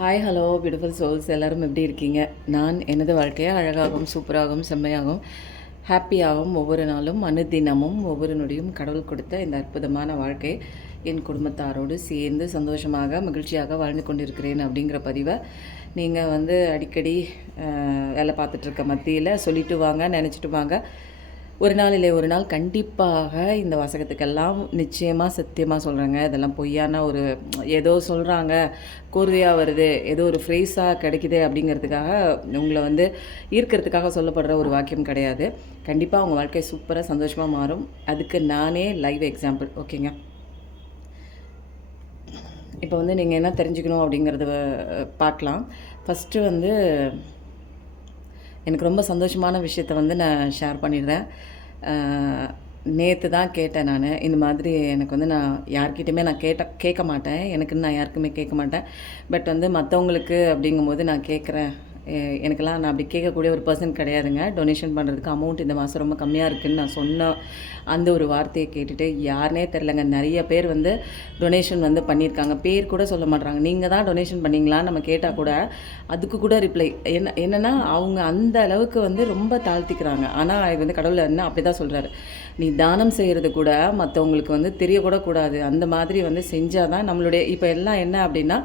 Hi hello beautiful souls எல்லோரும் எப்படி இருக்கீங்க? நான் எனது வாழ்க்கையை அழகாகவும் சூப்பராகவும் செம்மையாகவும் ஹாப்பியாகவும் ஒவ்வொரு நாளும் அனுதினமும் ஒவ்வொரு நொடியும் கடவுள் கொடுத்த இந்த அற்புதமான வாழ்க்கை என் குடும்பத்தாரோடு சேர்ந்து சந்தோஷமாக மகிழ்ச்சியாக வாழ்ந்து கொண்டிருக்கிறேன் அப்படிங்கிற பதிவை நீங்கள் அடிக்கடி வேலை பார்த்துட்ருக்க மத்தியில் சொல்லிட்டு வாங்க, நினச்சிட்டு வாங்க. ஒரு நாள் இல்லை ஒரு நாள் கண்டிப்பாக இந்த வாசகத்துக்கெல்லாம் நிச்சயமாக சத்தியமாக சொல்கிறேங்க, இதெல்லாம் பொய்யான ஒரு ஏதோ சொல்கிறாங்க, கோர்வையாக வருது, ஏதோ ஒரு ஃப்ரேஸாக கிடைக்குது அப்படிங்கிறதுக்காக உங்களை ஈர்க்கிறதுக்காக சொல்லப்படுற ஒரு வாக்கியம் கிடையாது. கண்டிப்பாக உங்கள் வாழ்க்கை சூப்பராக சந்தோஷமாக மாறும். அதுக்கு நானே லைவ் எக்ஸாம்பிள். ஓகேங்க, இப்போ நீங்கள் என்ன தெரிஞ்சுக்கணும் அப்படிங்கிறத பார்க்கலாம். ஃபஸ்ட்டு எனக்கு ரொம்ப சந்தோஷமான விஷயத்தை நான் ஷேர் பண்ணிடுறேன். நேற்று தான் கேட்டேன் நான். இந்த மாதிரி எனக்கு நான் யார்கிட்டையுமே நான் கேட்க மாட்டேன். எனக்குன்னு நான் யாருக்குமே கேட்க மாட்டேன். பட் மற்றவங்களுக்கு அப்படிங்கும்போது நான் கேட்குறேன். எனக்கெல்லாம் நான் அப்படி கேட்கக்கூடிய ஒரு பர்சன் கிடையாதுங்க. டொனேஷன் பண்ணுறதுக்கு அமௌண்ட் இந்த மாதம் ரொம்ப கம்மியாக இருக்குதுன்னு நான் சொன்ன அந்த ஒரு வார்த்தையை கேட்டுட்டு யாருனே தெரிலங்க, நிறைய பேர் டொனேஷன் பண்ணியிருக்காங்க. பேர் கூட சொல்ல மாட்றாங்க. நீங்கள் தான் டொனேஷன் பண்ணிங்களான்னு நம்ம கேட்டால் கூட அதுக்கு கூட ரிப்ளை என்னென்னா அவங்க அந்த அளவுக்கு ரொம்ப தாழ்த்திக்கிறாங்க. ஆனால் கடவுள் என்ன அப்படி தான் சொல்கிறாரு, நீ தானம் செய்கிறது கூட மற்றவங்களுக்கு தெரியக்கூட கூடாது. அந்த மாதிரி செஞ்சால் தான் நம்மளுடைய இப்போ எல்லாம் என்ன அப்படின்னா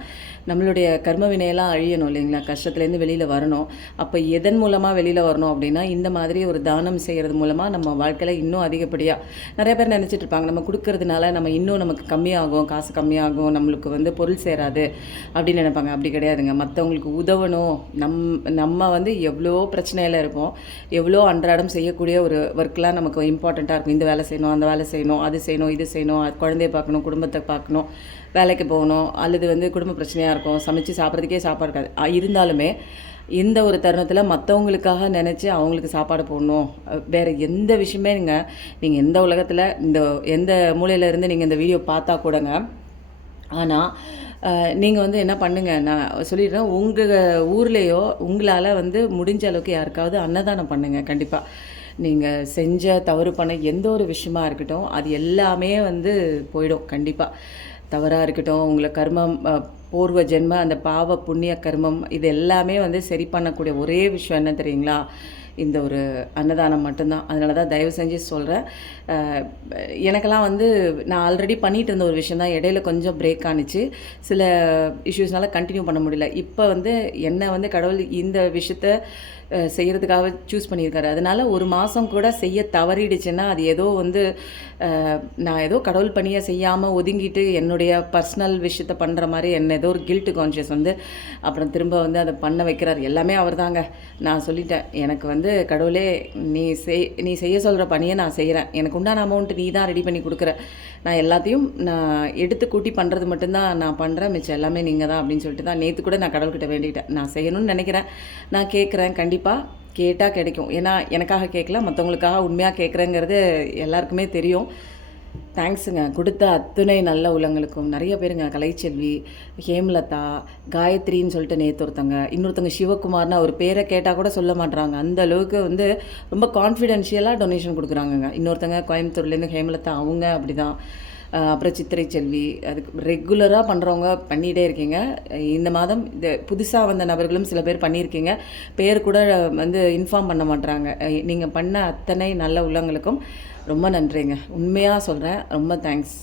நம்மளுடைய கர்ம வினையெல்லாம் அழியணும் இல்லைங்களா, கஷ்டத்துலேருந்து வெளியில் வரணும். அப்போ எதன் மூலமாக வெளியில் வரணும் அப்படின்னா இந்த மாதிரி ஒரு தானம் செய்கிறது மூலமாக நம்ம வாழ்க்கையில் இன்னும் அதிகப்படியாக நிறைய பேர் நினச்சிட்டு இருப்பாங்க, நம்ம கொடுக்கறதுனால நமக்கு கம்மியாகும், காசு கம்மியாகும், நம்மளுக்கு பொருள் சேராது அப்படின்னு நினைப்பாங்க. அப்படி கிடையாதுங்க. மற்றவங்களுக்கு உதவணும். நம்ம எவ்வளோ பிரச்சனையில் இருப்போம், எவ்வளோ அன்றாடம் செய்யக்கூடிய ஒரு ஒர்க்லாம் நமக்கு இம்பார்ட்டண்ட்டாக இருக்கும். இந்த வேலை செய்யணும், அந்த வேலை செய்யணும், அது செய்யணும், இது செய்யணும், குழந்தைய பார்க்கணும், குடும்பத்தை பார்க்கணும், வேலைக்கு போகணும், அல்லது குடும்ப பிரச்சனையாக இருக்கும், சமைச்சு சாப்பிட்றதுக்கே சாப்பாடு இருக்காது. இருந்தாலுமே இந்த ஒரு தருணத்தில் மற்றவங்களுக்காக நினச்சி அவங்களுக்கு சாப்பாடு போடணும். வேறு எந்த விஷயமே நீங்கள் எந்த உலகத்தில் எந்த மூலையிலேருந்து நீங்கள் இந்த வீடியோ பார்த்தா கூடங்க, ஆனால் நீங்கள் என்ன பண்ணுங்கள், நான் சொல்லிடுறேன், உங்கள் ஊர்லேயோ உங்களால் முடிஞ்ச அளவுக்கு யாருக்காவது அன்னதானம் பண்ணுங்கள். கண்டிப்பாக நீங்கள் செஞ்ச தவறு பண்ண எந்த ஒரு விஷயமா இருக்கட்டும் அது எல்லாமே போயிடும். கண்டிப்பாக தவறாக இருக்கட்டும், உங்களை கர்மம் பூர்வ ஜென்ம அந்த பாவ புண்ணிய கர்மம் இது எல்லாமே சரி பண்ணக்கூடிய ஒரே விஷயம் என்ன தெரியுங்களா, இந்த ஒரு அன்னதானம் மட்டும்தான். அதனால தான் தயவு செஞ்சு சொல்கிறேன். எனக்கெல்லாம் நான் ஆல்ரெடி பண்ணிகிட்டு இருந்த ஒரு விஷயம் தான், இடையில கொஞ்சம் பிரேக் ஆனிச்சு, சில இஷ்யூஸ்னால கண்டினியூ பண்ண முடியல. இப்போ என்னை கடவுள் இந்த விஷயத்த செய்கிறதுக்காக சூஸ் பண்ணியிருக்காரு. அதனால் ஒரு மாதம் கூட செய்ய தவறிடுச்சுன்னா அது ஏதோ நான் ஏதோ கடவுள் பணியை செய்யாமல் ஒதுங்கிட்டு என்னுடைய பர்சனல் விஷயத்த பண்ணுற மாதிரி என்ன ஏதோ ஒரு கில்ட்டு கான்ஷியஸ் அப்புறம் திரும்ப அதை பண்ண வைக்கிறார். எல்லாமே அவர் தாங்க. நான் சொல்லிட்டேன், எனக்கு கடவுளே நீ செய்ய சொல்கிற பணியை நான் செய்கிறேன், எனக்கு உண்டான அமௌண்ட்டு நீ தான் ரெடி பண்ணி கொடுக்குற, நான் எல்லாத்தையும் நான் எடுத்து கூட்டி பண்ணுறது மட்டும்தான் நான் பண்ணுறேன், மிச்சம் எல்லாமே நீங்கள் தான் அப்படின்னு சொல்லிட்டு தான் நேற்று கூட நான் கடவுள்கிட்ட வேண்டிக்கிட்டேன். நான் செய்யணும்னு நினைக்கிறேன், நான் கேட்குறேன், கண்டிப்பாக கேட்டால் கிடைக்கும். ஏன்னா எனக்காக கேட்கல, மற்றவங்களுக்காக உண்மையாக கேட்குறேங்கிறது எல்லாருக்குமே தெரியும். தேங்க்ஸுங்க. கொடுத்த அத்தனை நல்ல உள்ளங்களுக்கும். நிறைய பேருங்க, கலைச்செல்வி, ஹேம்லதா, காயத்ரின்னு சொல்லிட்டு நேற்று இன்னொருத்தங்க சிவகுமார்னு ஒரு பேரை கேட்டால் கூட சொல்ல மாட்றாங்க. அந்த அளவுக்கு ரொம்ப கான்ஃபிடென்ஷியலாக டொனேஷன் கொடுக்குறாங்கங்க. இன்னொருத்தங்க கோயம்புத்தூர்லேருந்து ஹேம்லதா, அவங்க அப்படி தான். அப்புறம் சித்திரை செல்வி, அதுக்கு ரெகுலராக பண்ணுறவங்க பண்ணிகிட்டே இருக்கீங்க. இந்த மாதம் இது புதுசாக வந்த நபர்களும் சில பேர் பண்ணியிருக்கீங்க. பேர் கூட இன்ஃபார்ம் பண்ண மாட்டுறாங்க. நீங்கள் பண்ண அத்தனை நல்ல உள்ளங்களுக்கும் ரொம்ப நன்றிங்க. உண்மையாக சொல்கிறேன், ரொம்ப தேங்க்ஸ்.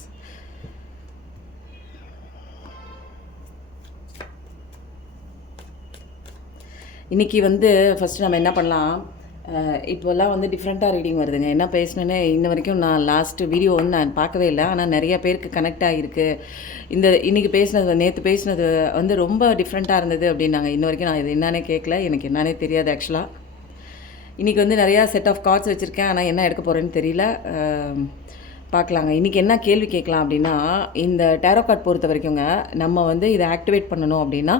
இன்றைக்கி ஃபஸ்ட்டு நம்ம என்ன பண்ணலாம், இப்போல்லாம் டிஃப்ரெண்ட்டாக ரீடிங் வருதுங்க. என்ன பேசினேன்னு இன்ன வரைக்கும் நான் லாஸ்ட்டு வீடியோ நான் பார்க்கவே இல்லை. ஆனால் நிறையா பேருக்கு கனெக்ட் ஆகிருக்கு. இன்றைக்கி பேசினது, நேற்று பேசினது ரொம்ப டிஃப்ரெண்ட்டாக இருந்தது அப்படின்னாங்க. இன்ன வரைக்கும் நான் இது என்னன்னே கேட்கல, எனக்கு என்னன்னே தெரியாது ஆக்சுவலாக. இன்றைக்கி நிறையா செட் ஆஃப் கார்ட்ஸ் வச்சுருக்கேன், ஆனால் என்ன எடுக்க போகிறேன்னு தெரியல. பார்க்கலாங்க. இன்றைக்கி என்ன கேள்வி கேட்கலாம் அப்படின்னா, இந்த டேரோ கார்ட் பொறுத்த வரைக்குங்க நம்ம இதை ஆக்டிவேட் பண்ணணும் அப்படின்னா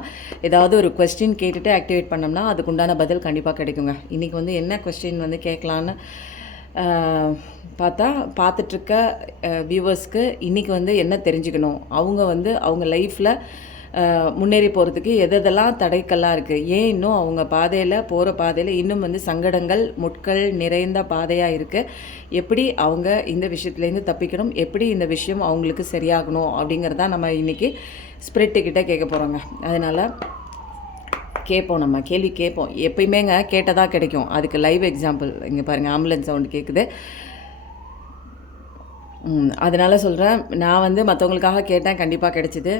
ஏதாவது ஒரு கொஸ்டின் கேட்டுட்டு ஆக்டிவேட் பண்ணோம்னா அதுக்குண்டான பதில் கண்டிப்பாக கிடைக்குங்க. இன்றைக்கி என்ன கொஸ்டின் கேட்கலான்னு பார்த்துட்ருக்க வியூவர்ஸ்க்கு இன்றைக்கி என்ன தெரிஞ்சுக்கணும், அவங்க அவங்க லைஃப்பில் முன்னேறி போகிறதுக்கு எதெல்லாம் தடைக்கல்லாம் இருக்குது, ஏன் இன்னும் அவங்க போகிற பாதையில் இன்னும் சங்கடங்கள் முட்கள் நிறைந்த பாதையாக இருக்குது, எப்படி அவங்க இந்த விஷயத்துலேருந்து தப்பிக்கணும், எப்படி இந்த விஷயம் அவங்களுக்கு சரியாகணும் அப்படிங்கிறதான் நம்ம இன்றைக்கி ஸ்பிரிட்டுக்கிட்ட கேட்க போகிறோங்க. அதனால் கேட்போம், நம்ம கேள்வி கேட்போம். எப்பயுமேங்க கேட்டதா கிடைக்கும். அதுக்கு லைவ் எக்ஸாம்பிள் இங்கே பாருங்கள், ஆம்புலன்ஸ் சவுண்டு கேட்குது. அதனால சொல்கிறேன், நான் வந்து மற்றவங்களுக்காக கேட்டேன், கண்டிப்பாக கிடைச்சிது.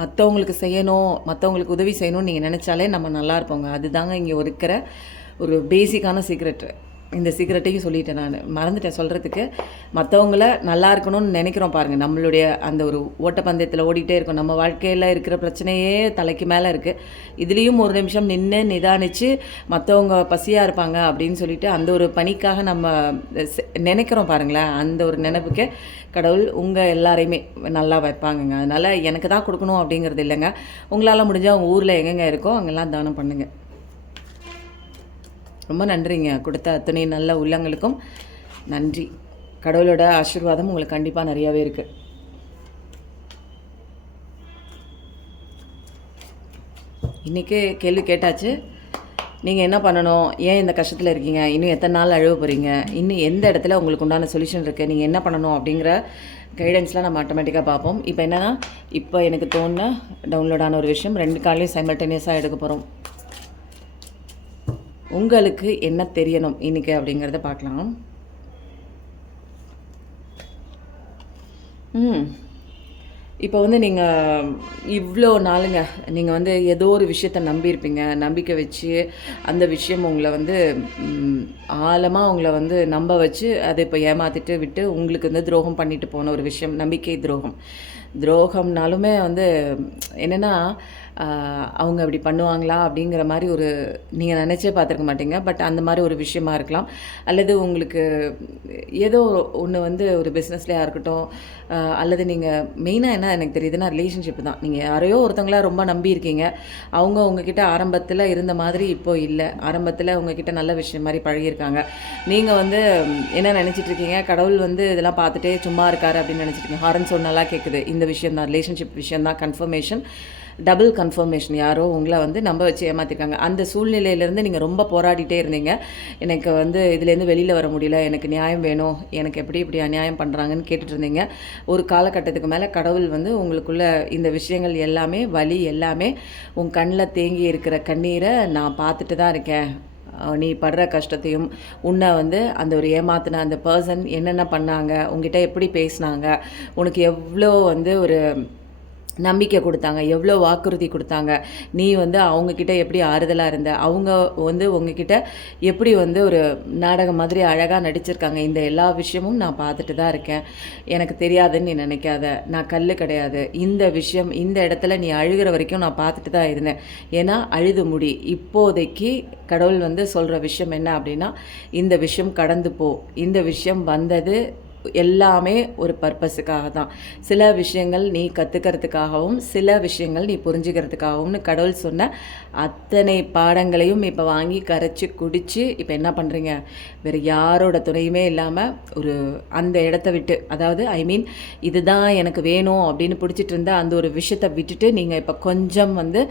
மற்றவங்களுக்கு செய்யணும், மற்றவங்களுக்கு உதவி செய்யணும்னு நீங்கள் நினச்சாலே நம்ம நல்லா இருப்போங்க. அதுதாங்க இங்கே இருக்கிற ஒரு பேசிக்கான சீக்ரெட்டு. இந்த சீக்ரெட்டையும் சொல்லிட்டேன், நான் மறந்துட்டேன் சொல்கிறதுக்கு. மற்றவங்கள நல்லா இருக்கணும்னு நினைக்கிறோம் பாருங்கள், நம்மளுடைய அந்த ஒரு ஓட்டப்பந்தயத்தில் ஓடிட்டே இருக்கும். நம்ம வாழ்க்கையில் இருக்கிற பிரச்சனையே தலைக்கு மேலே இருக்குது. இதுலேயும் ஒரு நிமிஷம் நின்று நிதானித்து மற்றவங்க பசியாக இருப்பாங்க அப்படின்னு சொல்லிட்டு அந்த ஒரு பணிக்காக நம்ம நினைக்கிறோம் பாருங்களேன். அந்த ஒரு நினைப்புக்கு கடவுள் உங்கள் எல்லாரையுமே நல்லா வைப்பாங்கங்க. அதனால் எனக்கு தான் கொடுக்கணும் அப்படிங்கிறது இல்லைங்க. உங்களால் முடிஞ்சால் உங்கள் ஊரில் எங்கெங்கே இருக்கோ அங்கெல்லாம் தானம் பண்ணுங்கள். ரொம்ப நன்றிங்க. கொடுத்த அத்தனை நல்ல உள்ளங்களுக்கும் நன்றி. கடவுளோட ஆசீர்வாதம் உங்களுக்கு கண்டிப்பாக நிறையாவே இருக்குது. இன்றைக்கி கேள்வி கேட்டாச்சு. நீங்கள் என்ன பண்ணணும், ஏன் இந்த கஷ்டத்தில் இருக்கீங்க, இன்னும் எத்தனை நாள் அழுவ போகிறீங்க, இன்னும் எந்த இடத்துல உங்களுக்கு உண்டான சொல்யூஷன் இருக்குது, நீங்கள் என்ன பண்ணணும் அப்படிங்கிற கைடன்ஸ்லாம் நம்ம ஆட்டோமேட்டிக்காக பார்ப்போம். இப்போ என்னென்னா, இப்போ எனக்கு தோணுன டவுன்லோடான ஒரு விஷயம் 2 காலையும் சைமல்டேனியஸாக எடுக்க போகிறோம். உங்களுக்கு என்ன தெரியணும் இன்றைக்கி அப்படிங்கிறத பார்க்கலாம். இப்போ வந்து நீங்கள் இவ்வளோ நாளுங்க நீங்கள் வந்து ஏதோ ஒரு விஷயத்தை நம்பியிருப்பீங்க. நம்பிக்கை வச்சு அந்த விஷயம் உங்களை வந்து ஆழமாக உங்களை வந்து நம்ப வச்சு அதை இப்போ ஏமாற்றிட்டு விட்டு உங்களுக்கு வந்து துரோகம் பண்ணிட்டு போன ஒரு விஷயம், நம்பிக்கை துரோகம். துரோகம்னாலுமே வந்து என்னென்னா, அவங்க அப்படி பண்ணுவாங்களா அப்படிங்கிற மாதிரி ஒரு நீங்கள் நினச்சே பார்த்துருக்க மாட்டீங்க. பட் அந்த மாதிரி ஒரு விஷயமா இருக்கலாம். அல்லது உங்களுக்கு ஏதோ ஒன்று வந்து ஒரு பிஸ்னஸ்லேயா இருக்கட்டும், அல்லது நீங்கள் மெயினாக என்ன எனக்கு தெரியுதுன்னா ரிலேஷன்ஷிப் தான். நீங்கள் யாரையோ ஒருத்தங்கள ரொம்ப நம்பியிருக்கீங்க. அவங்க உங்ககிட்ட ஆரம்பத்தில் இருந்த மாதிரி இப்போது இல்லை. ஆரம்பத்தில் உங்ககிட்ட நல்ல விஷயம் மாதிரி பழகியிருக்காங்க. நீங்கள் வந்து என்ன நினச்சிட்ருக்கீங்க, கடவுள் வந்து இதெல்லாம் பார்த்துட்டே சும்மா இருக்காரு அப்படின்னு நினச்சிட்ருக்கீங்க. ஹாரன் சொன்னாலா கேட்குது. இந்த விஷயம் தான், ரிலேஷன்ஷிப் விஷயம் தான். Confirmation, double confirmation. யாரோ உங்களை வந்து நம்ப வச்சு ஏமாற்றிருக்காங்க. அந்த சூழ்நிலையிலேருந்து நீங்கள் ரொம்ப போராடிட்டே இருந்தீங்க. எனக்கு வந்து இதுலேருந்து வெளியில் வர முடியல, எனக்கு நியாயம் வேணும், எனக்கு எப்படி இப்படி அநியாயம் பண்ணுறாங்கன்னு கேட்டுட்டு இருந்தீங்க. ஒரு காலகட்டத்துக்கு மேலே கடவுள் வந்து உங்களுக்குள்ள இந்த விஷயங்கள் எல்லாமே, வலி எல்லாமே, உன் கண்ணில் தேங்கி இருக்கிற கண்ணீரை நான் பார்த்துட்டு தான் இருக்கேன். நீ படுற கஷ்டத்தையும், உன்னை வந்து அந்த ஒரு ஏமாத்தின அந்த பர்சன் என்னென்ன பண்ணாங்க, உங்ககிட்ட எப்படி பேசினாங்க, உனக்கு எவ்வளோ வந்து ஒரு நம்பிக்கை கொடுத்தாங்க, எவ்வளோ வாக்குறுதி கொடுத்தாங்க, நீ வந்து அவங்கக்கிட்ட எப்படி ஆறுதலாக இருந்த, அவங்க வந்து உங்ககிட்ட எப்படி வந்து ஒரு நாடகம் மாதிரி அழகாக நடிச்சிருக்காங்க. இந்த எல்லா விஷயமும் நான் பார்த்துட்டு தான் இருக்கேன். எனக்கு தெரியாதுன்னு நீ நினைக்காத, நான் கல் கிடையாது. இந்த விஷயம் இந்த இடத்துல நீ அழுகிற வரைக்கும் நான் பார்த்துட்டு தான் இருந்தேன். ஏன்னா அழுது முடி. இப்போதைக்கு கடவுள் வந்து சொல்கிற விஷயம் என்ன அப்படின்னா, இந்த விஷயம் கடந்து போ. இந்த விஷயம் வந்தது எல்லாமே ஒரு பர்பஸுக்காக தான். சில விஷயங்கள் நீ கற்றுக்கிறதுக்காகவும், சில விஷயங்கள் நீ புரிஞ்சுக்கிறதுக்காகவும்னு கடவுள் சொன்ன அத்தனை பாடங்களையும் இப்போ வாங்கி கரைச்சி குடித்து இப்போ என்ன பண்ணுறீங்க, வேறு யாரோட துணையுமே இல்லாமல் ஒரு அந்த இடத்த விட்டு, அதாவது இதுதான் எனக்கு வேணும் அப்படின்னு பிடிச்சிட்டு இருந்த அந்த ஒரு விஷயத்தை விட்டுட்டு நீங்கள் இப்போ கொஞ்சம் வந்து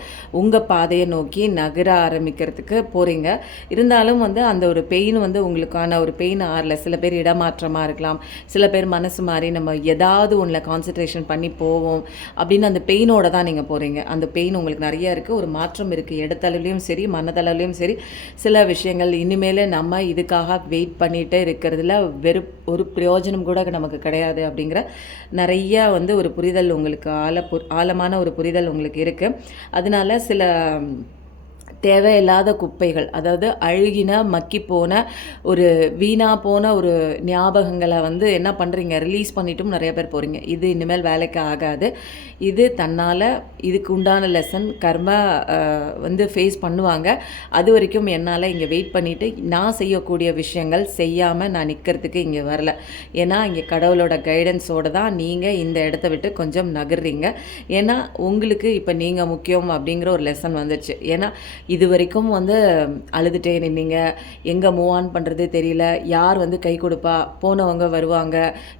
உங்கள் பாதையை நோக்கி நகர ஆரம்பிக்கிறதுக்கு போகிறீங்க. இருந்தாலும் வந்து அந்த ஒரு பெயின் வந்து உங்களுக்கான ஒரு பெயின் ஆறல. சில பேர் இடமாற்றமாக இருக்கலாம், சில பேர் மனசு மாதிரி நம்ம ஏதாவது ஒன்றில் கான்சன்ட்ரேஷன் பண்ணி போவோம் அப்படின்னு அந்த பெயினோட தான் நீங்கள் போகிறீங்க. அந்த பெயின் உங்களுக்கு நிறையா இருக்குது, ஒரு மாற்றம் இருக்குது, இடத்தளவுலையும் சரி மனதளவுலையும் சரி. சில விஷயங்கள் இனிமேல் நம்ம இதுக்காக வெயிட் பண்ணிகிட்டே இருக்கிறதுல ஒரு பிரயோஜனம் கூட நமக்கு கிடையாது அப்படிங்கிற நிறையா வந்து ஒரு புரிதல் உங்களுக்கு ஆழமான ஒரு புரிதல் உங்களுக்கு இருக்குது. அதனால சில தேவையில்லாத குப்பைகள், அதாவது அழுகின மக்கி போன ஒரு வீணாக போன ஒரு ஞாபகங்களை வந்து என்ன பண்ணுறீங்க, ரிலீஸ் பண்ணிட்டும் நிறைய பேர் போகிறீங்க. இது இனிமேல் வேலைக்கு ஆகாது. இது தன்னால் இதுக்கு உண்டான லெசன் கர்ம வந்து ஃபேஸ் பண்ணுவாங்க. அது வரைக்கும் என்னால் இங்கே வெயிட் பண்ணிவிட்டு நான் செய்யக்கூடிய விஷயங்கள் செய்யாமல் நான் நிற்கிறதுக்கு இங்கே வரல. ஏன்னா இங்கே கடவுளோட கைடன்ஸோடு தான் நீங்கள் இந்த இடத்த விட்டு கொஞ்சம் நகர்றீங்க. ஏன்னா உங்களுக்கு இப்போ நீங்கள் முக்கியம் அப்படிங்கிற ஒரு லெசன் வந்துடுச்சு. ஏன்னா இது வரைக்கும் வந்து அழுதுகிட்டே நின்னீங்க, எங்கே மூவ் ஆன் பண்ணுறது தெரியல, யார் வந்து கை கொடுப்பா, போனவங்க வருவாங்க,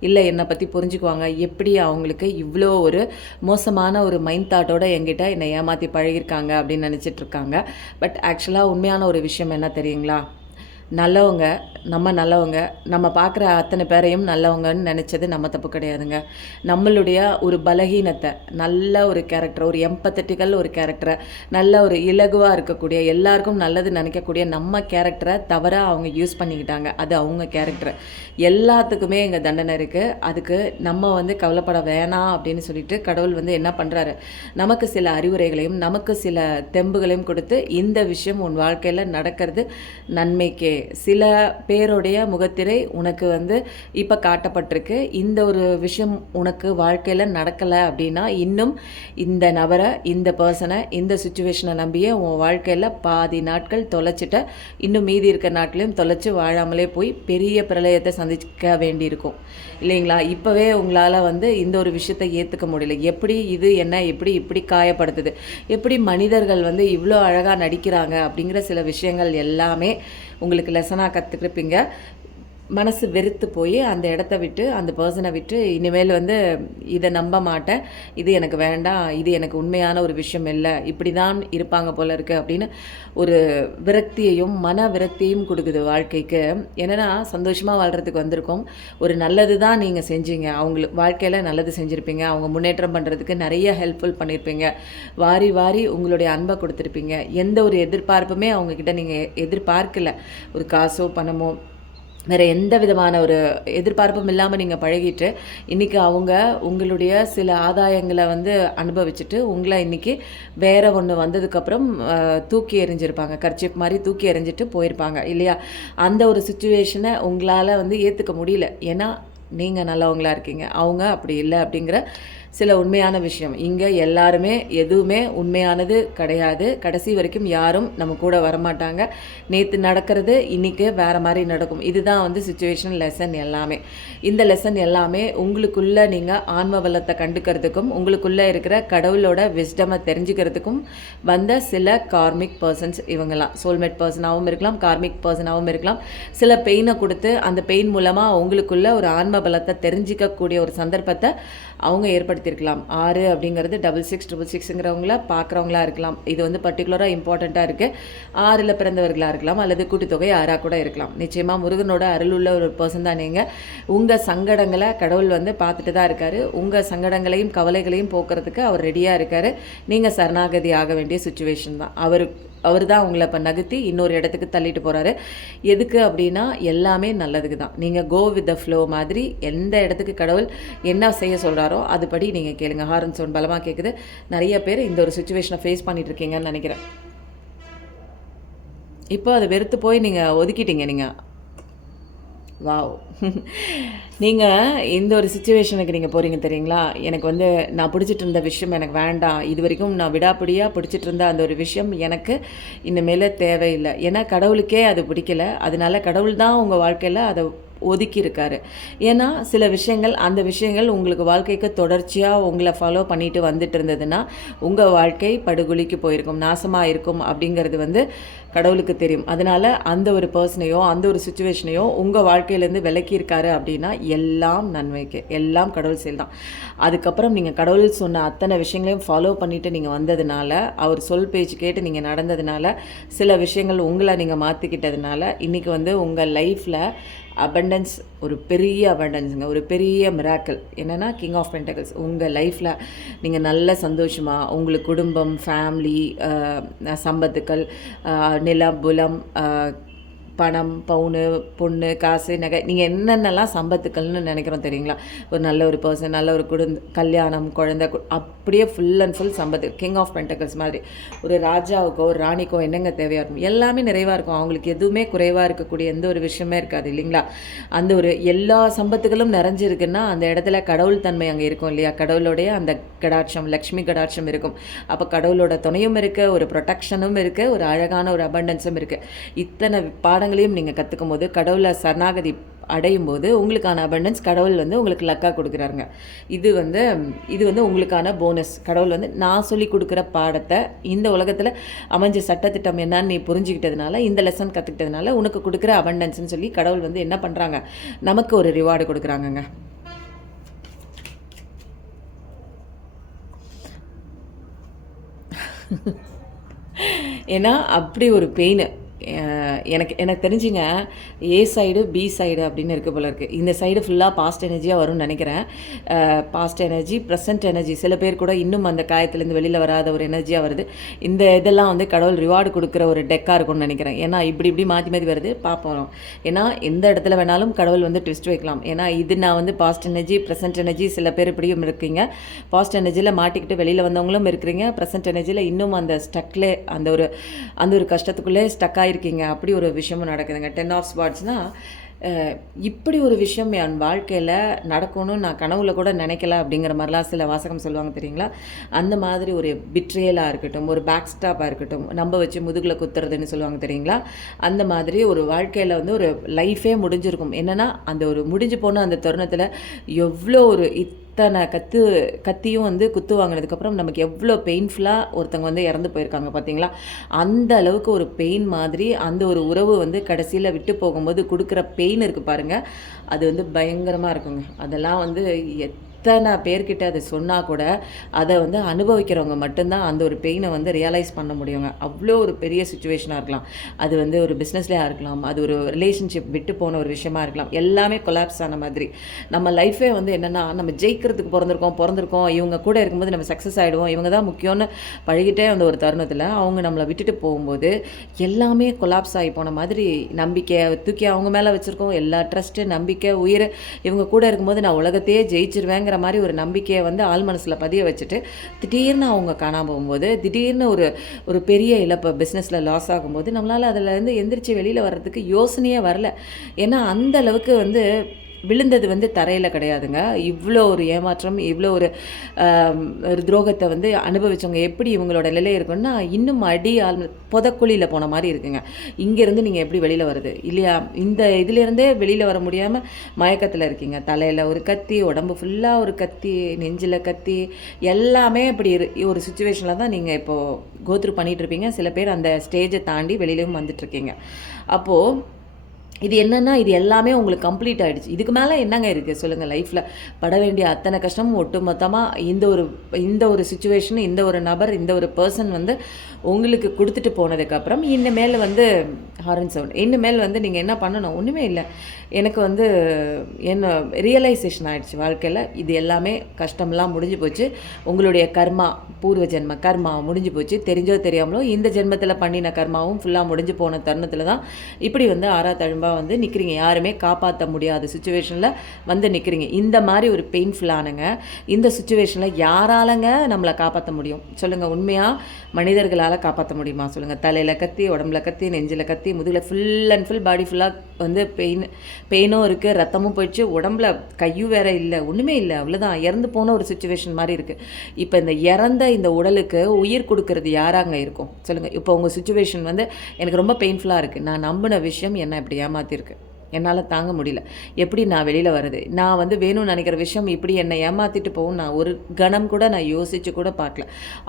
இல்லை என்னை பற்றி புரிஞ்சுக்குவாங்க, எப்படி அவங்களுக்கு இவ்வளோ ஒரு மோசமான ஒரு மைண்ட் தாட்டோடு என்கிட்ட என்னை ஏமாற்றி பழகிருக்காங்க அப்படின்னு நினச்சிட்ருக்காங்க. பட் ஆக்சுவலாக உண்மையான ஒரு விஷயம் என்ன தெரியுங்களா, நல்லவங்க, நம்ம நல்லவங்க, நம்ம பார்க்குற அத்தனை பேரையும் நல்லவங்கன்னு நெனச்சது நம்ம தப்பு கிடையாதுங்க. நம்மளுடைய ஒரு பலகீனத்த, நல்ல ஒரு கேரக்டர், ஒரு எம்பத்தட்டிக்கல் ஒரு கேரக்டர, நல்ல ஒரு இலகுவா இருக்கக்கூடிய, எல்லாருக்கும் நல்லது நெனைக்கக்கூடிய நம்ம கேரக்டர தவறா அவங்க யூஸ் பண்ணிக்கிட்டாங்க. அது அவங்க கேரக்டர். எல்லாத்துக்குமே இங்க தண்டனை இருக்கு. அதுக்கு நம்ம வந்து கவலைப்பட வேணாம் அப்படின்னு சொல்லிட்டு கடவுள் வந்து என்ன பண்றாரு, நமக்கு சில அறிவுரைகளையும், நமக்கு சில தெம்புகளையும் கொடுத்து, இந்த விஷயம் உன் வாழ்க்கையில நடக்கிறது நன்மைக்கே. சில பேருடைய முகத்திரை உனக்கு வந்து இப்போ காட்டப்பட்டிருக்கு. இந்த ஒரு விஷயம் உனக்கு வாழ்க்கையில் நடக்கலை அப்படின்னா இன்னும் இந்த நபரை, இந்த பர்சனை, இந்த சுச்சுவேஷனை நம்பியே உன் வாழ்க்கையில் பாதி நாட்கள் தொலைச்சிட்ட, இன்னும் மீதி இருக்க நாட்களையும் தொலைச்சி வாழாமலே போய் பெரிய பிரளயத்தை சந்திக்க வேண்டியிருக்கும் இல்லைங்களா? இப்போவே உங்களால் வந்து இந்த ஒரு விஷயத்தை ஏற்றுக்க முடியல. எப்படி இது என்ன இப்படி காயப்படுத்துது, எப்படி மனிதர்கள் வந்து இவ்வளோ அழகாக நடிக்கிறாங்க அப்படிங்கிற சில விஷயங்கள் எல்லாமே உங்களுக்கு லெசனாக கற்றுக்கிருப்பீங்க. மனசு வெறுத்து போய் அந்த இடத்த விட்டு, அந்த பர்சனை விட்டு, இனிமேல் வந்து இதை நம்ப மாட்டேன், இது எனக்கு வேண்டாம், இது எனக்கு உண்மையான ஒரு விஷயம் இல்லை, இப்படி தான் இருப்பாங்க போல இருக்குது அப்படின்னு ஒரு விரக்தியையும் மன விரக்தியையும் கொடுக்குது வாழ்க்கைக்கு. என்னென்னா சந்தோஷமாக வாழ்கிறதுக்கு வந்திருக்கோம். ஒரு நல்லது தான் நீங்கள் செஞ்சீங்க, அவங்களுக்கு வாழ்க்கையில் நல்லது செஞ்சுருப்பீங்க, அவங்க முன்னேற்றம் பண்ணுறதுக்கு நிறைய ஹெல்ப்ஃபுல் பண்ணியிருப்பீங்க, வாரி வாரி உங்களுடைய அன்பை கொடுத்துருப்பீங்க, எந்த ஒரு எதிர்பார்ப்புமே அவங்கக்கிட்ட நீங்கள் எதிர்பார்க்கல, ஒரு காசோ பணமோ வேறு எந்த விதமான ஒரு எதிர்பார்ப்பும் இல்லாமல் நீங்கள் பழகிட்டு, இன்றைக்கி அவங்க உங்களுடைய சில ஆதாயங்களை வந்து அனுபவிச்சுட்டு, உங்களை இன்றைக்கி வேறு ஒன்று வந்ததுக்கப்புறம் தூக்கி எறிஞ்சிருப்பாங்க, கர்ச்சீப் மாதிரி தூக்கி எறிஞ்சிட்டு போயிருப்பாங்க இல்லையா? அந்த ஒரு சுச்சுவேஷனை உங்களால் வந்து ஏற்றுக்க முடியல. ஏன்னா நீங்கள் நல்லவங்களாக இருக்கீங்க, அவங்க அப்படி இல்லை அப்படிங்கிற சில உண்மையான விஷயம். இங்கே எல்லாருமே எதுவுமே உண்மையானது கிடையாது. கடைசி வரைக்கும் யாரும் நம்ம கூட வரமாட்டாங்க. நேற்று நடக்கிறது இன்றைக்கி வேறு மாதிரி நடக்கும். இதுதான் வந்து சிச்சுவேஷன் லெசன் எல்லாமே. இந்த லெசன் எல்லாமே உங்களுக்குள்ளே நீங்கள் ஆன்ம பலத்தை கண்டுக்கிறதுக்கும், உங்களுக்குள்ளே இருக்கிற கடவுளோட விஸ்டமை தெரிஞ்சுக்கிறதுக்கும் வந்த சில கார்மிக் பர்சன்ஸ் இவங்கெல்லாம். சோல்மேட் பர்சனாகவும் இருக்கலாம், கார்மிக் பர்சனாகவும் இருக்கலாம். சில பெயினை கொடுத்து அந்த பெயின் மூலமாக உங்களுக்குள்ள ஒரு ஆன்ம பலத்தை தெரிஞ்சிக்கக்கூடிய ஒரு சந்தர்ப்பத்தை அவங்க ஏற்படுத்தியிருக்கலாம். 6 அப்படிங்கிறது 6666ங்கிறவங்கள பார்க்குறவங்களா இருக்கலாம். இது வந்து பர்டிகுலராக இம்பார்ட்டண்ட்டாக இருக்குது. 6ல் பிறந்தவர்களாக இருக்கலாம், அல்லது கூட்டுத்தொகை 6ஆக கூட இருக்கலாம். நிச்சயமாக முருகனோட அருளுள்ள ஒரு பர்சன் தான் நீங்கள். உங்கள் சங்கடங்களை கடவுள் வந்து பார்த்துட்டு தான் இருக்கார். உங்கள் சங்கடங்களையும் கவலைகளையும் போக்குறதுக்கு அவர் ரெடியாக இருக்கார். நீங்கள் சரணாகதி ஆக வேண்டிய சுச்சுவேஷன் தான். அவர் தான் உங்களை இப்போ நகர்த்தி இன்னொரு இடத்துக்கு தள்ளிட்டு போகிறாரு. எதுக்கு அப்படின்னா எல்லாமே நல்லதுக்கு தான். நீங்கள் கோ வித் த ஃப்ளோ மாதிரி எந்த இடத்துக்கு கடவுள் என்ன செய்ய சொல்கிறாரோ அதுபடி நீங்கள் கேளுங்க. ஹாரன் சவுண்ட் பலமாக கேட்குது. நிறைய பேர் இந்த ஒரு சுச்சுவேஷனை ஃபேஸ் பண்ணிட்டு இருக்கீங்கன்னு நினைக்கிறேன். இப்போ அதை வெறுத்து போய் நீங்கள் ஒதுக்கிட்டீங்க. நீங்கள் வாவ், நீங்கள் இந்த ஒரு சிச்சுவேஷனுக்கு நீங்கள் போகிறீங்க தெரியுங்களா? எனக்கு வந்து நான் பிடிச்சிட்டு இருந்த விஷயம் எனக்கு வேண்டாம், இது வரைக்கும் நான் விடாப்பிடியாக பிடிச்சிட்டு இருந்த அந்த ஒரு விஷயம் எனக்கு இனிமேல் தேவையில்லை. ஏன்னா கடவுளுக்கே அது பிடிக்கல. அதனால கடவுள் தான் உங்கள் வாழ்க்கையில் அதை ஒதுக்கி இருக்காரு. ஏன்னா சில விஷயங்கள், அந்த விஷயங்கள் உங்களுக்கு வாழ்க்கைக்கு தொடர்ச்சியாக உங்களை ஃபாலோ பண்ணிட்டு வந்துட்டு இருந்ததுன்னா உங்கள் வாழ்க்கை படுகொலிக்கு போயிருக்கும், நாசமாக இருக்கும் அப்படிங்கிறது வந்து கடவுளுக்கு தெரியும். அதனால் அந்த ஒரு பர்சனையோ அந்த ஒரு சுச்சுவேஷனையோ உங்கள் வாழ்க்கையிலேருந்து விலக்கியிருக்காரு அப்படின்னா எல்லாம் நன்மைக்கு, எல்லாம் கடவுள் செயல் தான். அதுக்கப்புறம் நீங்கள் கடவுள் சொன்ன அத்தனை விஷயங்களையும் ஃபாலோ பண்ணிவிட்டு நீங்கள் வந்ததுனால, அவர் சொல் பேச்சு கேட்டு நீங்கள் நடந்ததுனால, சில விஷயங்கள் உங்களை நீங்கள் மாற்றிக்கிட்டதுனால இன்றைக்கி வந்து உங்கள் லைஃப்பில் அபண்டன்ஸ், ஒரு பெரிய அபண்டன்ஸுங்க, ஒரு பெரிய மிராக்கிள். என்னென்னா கிங் ஆஃப் பென்டக்கிள்ஸ். உங்கள் லைஃப்பில் நீங்கள் நல்ல சந்தோஷமாக உங்களுக்கு குடும்பம், ஃபேமிலி, சம்பத்துக்கள், நிலம், புலம், பணம், பவுனு, பொண்ணு, காசு, நகை, நீங்கள் என்னென்னலாம் சம்பத்துக்கள்னு நினைக்கிறோம் தெரியுங்களா? ஒரு நல்ல ஒரு பர்சன், நல்ல ஒரு கல்யாணம், குழந்தை, அப்படியே ஃபுல் அண்ட் ஃபுல் சம்பத்து. கிங் ஆஃப் பென்டக்கிள்ஸ் மாதிரி ஒரு ராஜாவுக்கோ ஒரு ராணிக்கோ என்னங்க தேவையாக இருக்கும்? எல்லாமே நிறைவாக இருக்கும். அவங்களுக்கு எதுவுமே குறைவாக இருக்கக்கூடிய எந்த ஒரு விஷயமே இருக்காது இல்லைங்களா? அந்த ஒரு எல்லா சம்பத்துகளும் நிறைஞ்சிருக்குன்னா அந்த இடத்துல கடவுள் தன்மை அங்கே இருக்கும் இல்லையா? கடவுளுடைய அந்த கடாட்சம், லக்ஷ்மி கடாட்சம் இருக்கும். அப்போ கடவுளோட துணையும் இருக்குது, ஒரு ப்ரொடெக்ஷனும் இருக்குது, ஒரு அழகான ஒரு அபண்டன்ஸும் இருக்குது. இத்தனை பாடங்களையும் நீங்கள் கற்றுக்கும் போது, கடவுளை சரணாகதி அடையும் போது உங்களுக்கான அபண்டன்ஸ் கடவுள் வந்து உங்களுக்கு லக்காக கொடுக்குறாருங்க. இது வந்து உங்களுக்கான போனஸ். கடவுள் வந்து நான் சொல்லி கொடுக்குற பாடத்தை, இந்த உலகத்தில் அமைஞ்ச சட்டத்திட்டம் என்னன்னு நீ புரிஞ்சுக்கிட்டதுனால, இந்த லெசன் கற்றுக்கிட்டதுனால உனக்கு கொடுக்குற அபண்டன்ஸ்னு சொல்லி கடவுள் வந்து என்ன பண்ணுறாங்க, நமக்கு ஒரு ரிவார்டு கொடுக்குறாங்கங்க. ஏன்னா அப்படி ஒரு பெயின் எனக்கு எனக்கு தெரிஞ்சுங்க, ஏ சைடு, பி சைடு அப்படின்னு இருக்கு போல இருக்குது. இந்த சைடு ஃபுல்லாக பாஸ்ட் எனர்ஜியாக வரும்னு நினைக்கிறேன். பாஸ்ட் எனர்ஜி, ப்ரெசன்ட் எனர்ஜி, சில பேர் கூட இன்னும் அந்த காயத்துலேருந்து வெளியில் வராத ஒரு எனர்ஜியாக வருது. இந்த இதெல்லாம் வந்து கடவுள் ரிவார்டு கொடுக்குற ஒரு டெக்காக இருக்கும்னு நினைக்கிறேன். ஏன்னா இப்படி இப்படி மாற்றி மாற்றி வருது, பார்ப்போம். ஏன்னா எந்த இடத்துல வேணாலும் கடவுள் வந்து ட்விஸ்ட் வைக்கலாம். ஏன்னா இது நான் வந்து பாஸ்ட் எனர்ஜி, ப்ரெசன்ட் எனர்ஜி, சில பேர் இப்படியும் இருக்கீங்க. பாஸ்ட் எனர்ஜியில் மாட்டிக்கிட்டு வெளியில் வந்தவங்களும் இருக்கிறீங்க. ப்ரெசன்ட் எனர்ஜியில் இன்னும் அந்த ஸ்டக்லே அந்த ஒரு கஷ்டத்துக்குள்ளே ஸ்டக் ஆகிருக்கீங்க. அப்படி ஒரு விஷயமும் நடக்குதுங்க. 10 ஆஃப் ஸ்பாட்ஸ்னால் இப்படி ஒரு விஷயம் என் வாழ்க்கையில் நடக்கணும்னு நான் கனவுல கூட நினைக்கல அப்படிங்கிற மாதிரிலாம் சில வாசகம் சொல்லுவாங்க தெரியுங்களா. அந்த மாதிரி ஒரு பிட்ரேலாக இருக்கட்டும், ஒரு பேக் ஸ்டாப்பாக இருக்கட்டும், நம்ம வச்சு முதுகில் குத்துறதுன்னு சொல்லுவாங்க தெரியுங்களா. அந்த மாதிரி ஒரு வாழ்க்கையில் வந்து ஒரு லைஃபே முடிஞ்சிருக்கும். என்னென்னா அந்த ஒரு முடிஞ்சு போன அந்த தருணத்தில் எவ்வளோ ஒரு இத்தனை கத்தியும் வந்து குத்து வாங்கினதுக்கப்புறம் நமக்கு எவ்வளோ பெயின்ஃபுல்லாக ஒருத்தவங்க வந்து இறந்து போயிருக்காங்க பார்த்தீங்களா. அந்த அளவுக்கு ஒரு பெயின் மாதிரி அந்த ஒரு உறவு வந்து கடைசியில் விட்டு போகும்போது கொடுக்குற பெயின் இருக்குது பாருங்கள், அது வந்து பயங்கரமாக இருக்குங்க. அதெல்லாம் வந்து எத்தனை பேர்கிட்ட அதை சொன்னால் கூட அதை வந்து அனுபவிக்கிறவங்க மட்டும்தான் அந்த ஒரு பெயினை வந்து ரியலைஸ் பண்ண முடியுங்க. அவ்வளோ ஒரு பெரிய சுச்சுவேஷனாக இருக்கலாம், அது வந்து ஒரு பிஸ்னஸ்லேயாக இருக்கலாம், அது ஒரு ரிலேஷன்ஷிப் விட்டு போன ஒரு விஷயமா இருக்கலாம், எல்லாமே கொலாப்ஸ் ஆன மாதிரி. நம்ம லைஃபே வந்து என்னென்னா, நம்ம ஜெயிக்கிறதுக்கு பிறந்திருக்கோம், இவங்க கூட இருக்கும்போது நம்ம சக்ஸஸ் ஆகிடுவோம், இவங்க தான் முக்கியம்னு பழகிட்டே அந்த ஒரு தருணத்தில் அவங்க நம்மளை விட்டுட்டு போகும்போது எல்லாமே கொலாப்ஸ் ஆகி போன மாதிரி, நம்பிக்கை தூக்கி அவங்க மேலே வச்சுருக்கோம், எல்லா ட்ரஸ்ட்டு, நம்பிக்கை, உயிர், இவங்க கூட இருக்கும்போது நான் உலகத்தையே ஜெயிச்சிருவேங்கிற மாதிரி ஒரு நம்பிக்கையை வந்து ஆள் மனசில் பதிய வச்சுட்டு திடீர்னு அவங்க காணாமல் போகும்போது, திடீர்னு ஒரு பெரிய இழப்பு பிஸ்னஸில் லாஸ் ஆகும்போது நம்மளால் அதில் இருந்து எந்திரிச்சு வெளியில் வர்றதுக்கு யோசனையே வரல. ஏன்னா அந்த அளவுக்கு வந்து விழுந்தது வந்து தரையில் கிடையாதுங்க. இவ்வளோ ஒரு ஏமாற்றம், இவ்வளோ ஒரு துரோகத்தை வந்து அனுபவித்தவங்க எப்படி இவங்களோட நிலை இருக்குன்னா, இன்னும் புதக்குழியில் போன மாதிரி இருக்குங்க. இங்கேருந்து நீங்கள் எப்படி வெளியில் வருது இல்லையா, இந்த இதுலேருந்தே வெளியில் வர முடியாமல் மயக்கத்தில் இருக்கீங்க. தலையில் ஒரு கத்தி, உடம்பு ஃபுல்லாக ஒரு கத்தி, நெஞ்சில் கத்தி, எல்லாமே இப்படி ஒரு சுச்சுவேஷனில் தான் நீங்கள் இப்போது கோத்ரூ பண்ணிகிட்ருப்பீங்க. சில பேர் அந்த ஸ்டேஜை தாண்டி வெளியிலையும் வந்துட்டுருக்கீங்க. அப்போது இது என்னென்னா, இது எல்லாமே உங்களுக்கு கம்ப்ளீட் ஆகிடுச்சு. இதுக்கு மேலே என்னங்க இருக்குது சொல்லுங்கள். லைஃப்பில் பட வேண்டிய அத்தனை கஷ்டமும் ஒட்டு மொத்தமாக இந்த ஒரு சுச்சுவேஷன், இந்த ஒரு நபர், இந்த ஒரு பர்சன் வந்து உங்களுக்கு கொடுத்துட்டு போனதுக்கப்புறம் இனிமேல் வந்து ஹாரன் சவுண்ட், இனிமேல் வந்து நீங்கள் என்ன பண்ணணும், ஒன்றுமே இல்லை. எனக்கு வந்து என்ன ரியலைசேஷன் ஆகிடுச்சு வாழ்க்கையில், இது எல்லாமே கஷ்டம்லாம் முடிஞ்சு போச்சு. உங்களுடைய கர்மா, பூர்வ ஜென்ம கர்மா முடிஞ்சு போச்சு. தெரிஞ்சோ தெரியாமலோ இந்த ஜென்மத்தில் பண்ணின கர்மாவும் ஃபுல்லாக முடிஞ்சு போன தருணத்தில் தான் இப்படி வந்து ஆறா தழும்பாக வந்து நிற்கிறீங்க. யாருமே காப்பாற்ற முடியாத சுச்சுவேஷனில் வந்து நிற்கிறீங்க. இந்த மாதிரி ஒரு பெயின்ஃபுல்லானங்க இந்த சுச்சுவேஷனில் யாராலங்க நம்மளை காப்பாற்ற முடியும் சொல்லுங்கள். உண்மையாக மனிதர்களால் காப்பாற்ற முடியுமா சொல்லுங்கள். தலையில் கத்தி, உடம்புல கத்தி, நெஞ்சில் கத்தி, முதுகில் ஃபுல் அண்ட் ஃபுல் பாடி ஃபுல்லாக வந்து பெயினும் இருக்குது, ரத்தமும் போயிடுச்சு, உடம்புல கையும் வேற இல்லை, ஒன்றுமே இல்லை, அவ்வளோதான். இறந்து போன ஒரு சுச்சுவேஷன் மாதிரி இருக்குது. இப்போ இந்த இறந்த இந்த உடலுக்கு உயிர் கொடுக்கறது யாராங்க இருக்கும் சொல்லுங்கள். இப்போ உங்கள் சுச்சுவேஷன் வந்து எனக்கு ரொம்ப பெயின்ஃபுல்லாக இருக்குது, நான் நம்பின விஷயம் என்ன இப்படி ஏமாற்றிருக்கு, என்னால் தாங்க முடியல, எப்படி நான் வெளியில் வருது, நான் வந்து வேணும்னு நினைக்கிற விஷயம் இப்படி என்னை ஏமாற்றிட்டு போகும், நான் ஒரு கணம் கூட நான் யோசித்து கூட பார்க்கல.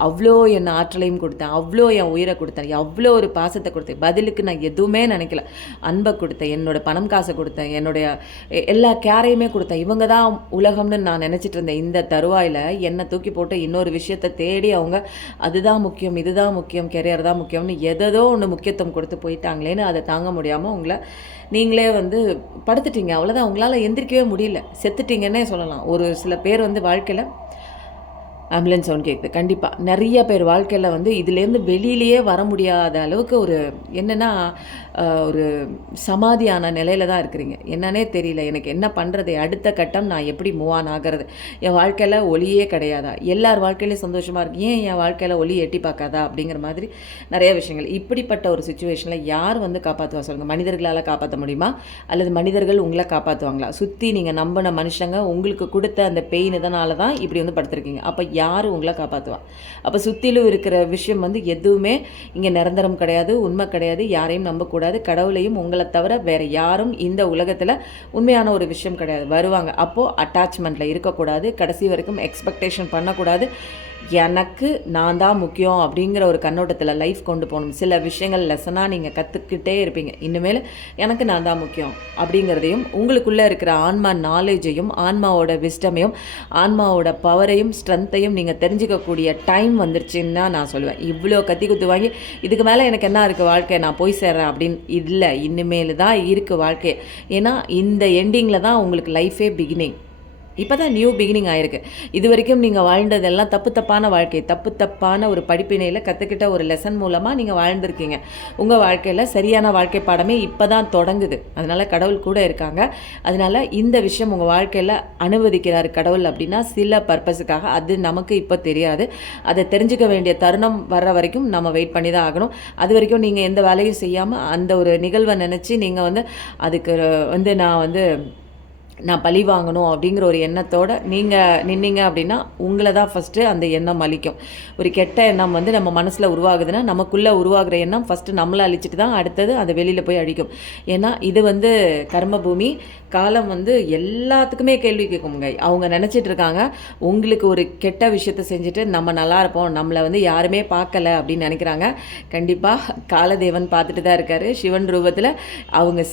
அவ்வளோ என் ஆற்றலையும் கொடுத்தேன், அவ்வளோ என் உயிரை கொடுத்தேன், அவ்வளோ ஒரு பாசத்தை கொடுத்தேன், பதிலுக்கு நான் எதுவுமே நினைக்கல, அன்பை கொடுத்தேன், என்னோடய பணம் காசை கொடுத்தேன், என்னுடைய எல்லா கேரையுமே கொடுத்தேன். இவங்க தான் உலகம்னு நான் நினச்சிட்டு இருந்தேன். இந்த தருவாயில் என்னை தூக்கி போட்டு இன்னொரு விஷயத்தை தேடி அவங்க அதுதான் முக்கியம், இதுதான் முக்கியம், கெரியர் தான் முக்கியம்னு எதோ ஒன்று முக்கியத்துவம் கொடுத்து போயிட்டாங்களேன்னு அதை தாங்க முடியாமல் உங்களை நீங்களே வந்து படுத்துட்டீங்க. அவ்வளோதான், உங்களால் எந்திரிக்கவே முடியல, செத்துட்டீங்கன்னே சொல்லலாம். ஒரு சில பேர் வந்து வாழ்க்கையில் ஆம்புலன்ஸ் சவுண்ட் கேட்குது. கண்டிப்பாக நிறைய பேர் வாழ்க்கையில் வந்து இதுலேருந்து வெளியிலேயே வர முடியாத அளவுக்கு ஒரு என்னென்னா ஒரு சமாதியான நிலையில் தான் இருக்கிறீங்க. என்னன்னே தெரியல, எனக்கு என்ன பண்ணுறது, அடுத்த கட்டம் நான் எப்படி மூவ் ஆன் ஆகிறது, என் வாழ்க்கையில் ஒளியே கிடையாதா, எல்லார் வாழ்க்கையிலையும் சந்தோஷமாக இருக்கு, ஏன் என் வாழ்க்கையில் ஒளி எட்டி பார்க்காதா அப்படிங்கிற மாதிரி நிறைய விஷயங்கள். இப்படிப்பட்ட ஒரு சுச்சுவேஷனில் யார் வந்து காப்பாற்றுவா சொல்லுங்கள். மனிதர்களால் காப்பாற்ற முடியுமா, அல்லது மனிதர்கள் உங்களை காப்பாற்றுவாங்களா? சுற்றி நீங்கள் நம்பின மனுஷங்க உங்களுக்கு கொடுத்த அந்த பெயின் இதனால தான் இப்படி வந்து படுத்துருக்கீங்க. அப்போ யார் உங்களை காப்பாற்றுவா? அப்போ சுற்றிலும் இருக்கிற விஷயம் வந்து எதுவுமே இங்கே நிரந்தரம் கிடையாது, உண்மை கிடையாது, யாரையும் நம்பக்கூடாது, கடவுளையும் உங்களை தவிர வேறு யாரும் இந்த உலகத்தில் உண்மையான ஒரு விஷயம் கிடையாது. வருவாங்க, அப்போது அட்டாச்மெண்ட்டில் இருக்கக்கூடாது, கடைசி வரைக்கும் எக்ஸ்பெக்டேஷன் பண்ணக்கூடாது, எனக்கு நான் தான் முக்கியம் அப்படிங்கிற ஒரு கண்ணோட்டத்தில் லைஃப் கொண்டு போகணும். சில விஷயங்கள் லெசனாக நீங்கள் கற்றுக்கிட்டே இருப்பீங்க. இனிமேல் எனக்கு நான் தான் முக்கியம் அப்படிங்கிறதையும், உங்களுக்குள்ளே இருக்கிற ஆன்மா நாலேஜையும், ஆன்மாவோட விஸ்டமையும், ஆன்மாவோட பவரையும், ஸ்ட்ரென்த்தையும் நீங்கள் தெரிஞ்சுக்கக்கூடிய டைம் வந்துருச்சுன்னு தான் நான் சொல்லுவேன். இவ்வளோ கத்தி குத்து வாங்கி இதுக்கு மேலே எனக்கு என்ன இருக்குது வாழ்க்கை, நான் போய் சேர்றேன் அப்படின்னு இல்லை. இனிமேல் தான் இருக்குது வாழ்க்கை. ஏன்னா இந்த எண்டிங்கில் தான் உங்களுக்கு லைஃபே பிகினிங். இப்போ தான் நியூ பிகினிங் ஆயிருக்கு. இது வரைக்கும் நீங்கள் வாழ்ந்ததெல்லாம் தப்பான வாழ்க்கை, தப்பான ஒரு படிப்பினையில் கற்றுக்கிட்ட ஒரு லெசன் மூலமாக நீங்கள் வாழ்ந்திருக்கீங்க. உங்கள் வாழ்க்கையில் சரியான வாழ்க்கை பாடமே இப்போ தான் தொடங்குது. அதனால் கடவுள் கூட இருக்காங்க. அதனால் இந்த விஷயம் உங்கள் வாழ்க்கையில் அனுமதிக்கிறார் கடவுள் அப்படின்னா சில பர்பஸுக்காக. அது நமக்கு இப்போ தெரியாது. அதை தெரிஞ்சுக்க வேண்டிய தருணம் வர்ற வரைக்கும் நம்ம வெயிட் பண்ணி தான் ஆகணும். அது வரைக்கும் நீங்கள் எந்த வேலையும் செய்யாமல் அந்த ஒரு நிகழ்வை நினச்சி நீங்கள் அதுக்கு நான் பழி வாங்கணும் அப்படிங்கிற ஒரு எண்ணத்தோடு நீங்கள் நின்னீங்க அப்படின்னா உங்களை தான் ஃபஸ்ட்டு அந்த எண்ணம் அழிக்கும். ஒரு கெட்ட எண்ணம் நம்ம மனசில் உருவாகுதுன்னா நமக்குள்ளே உருவாகிற எண்ணம் ஃபஸ்ட்டு நம்மளை அழிச்சிட்டு தான் அடுத்தது அதை வெளியில் போய் அழிக்கும். ஏன்னா இது கர்ம பூமி. காலம் எல்லாத்துக்குமே கேள்வி கேட்குங்க. அவங்க நினச்சிட்டு இருக்காங்க உங்களுக்கு ஒரு கெட்ட விஷயத்த செஞ்சுட்டு நம்ம நல்லா இருப்போம், நம்மளை யாருமே பார்க்கல அப்படின்னு நினைக்கிறாங்க. கண்டிப்பாக காலதேவன் பார்த்துட்டு தான் இருக்கார் சிவன் ரூபத்தில். அவங்க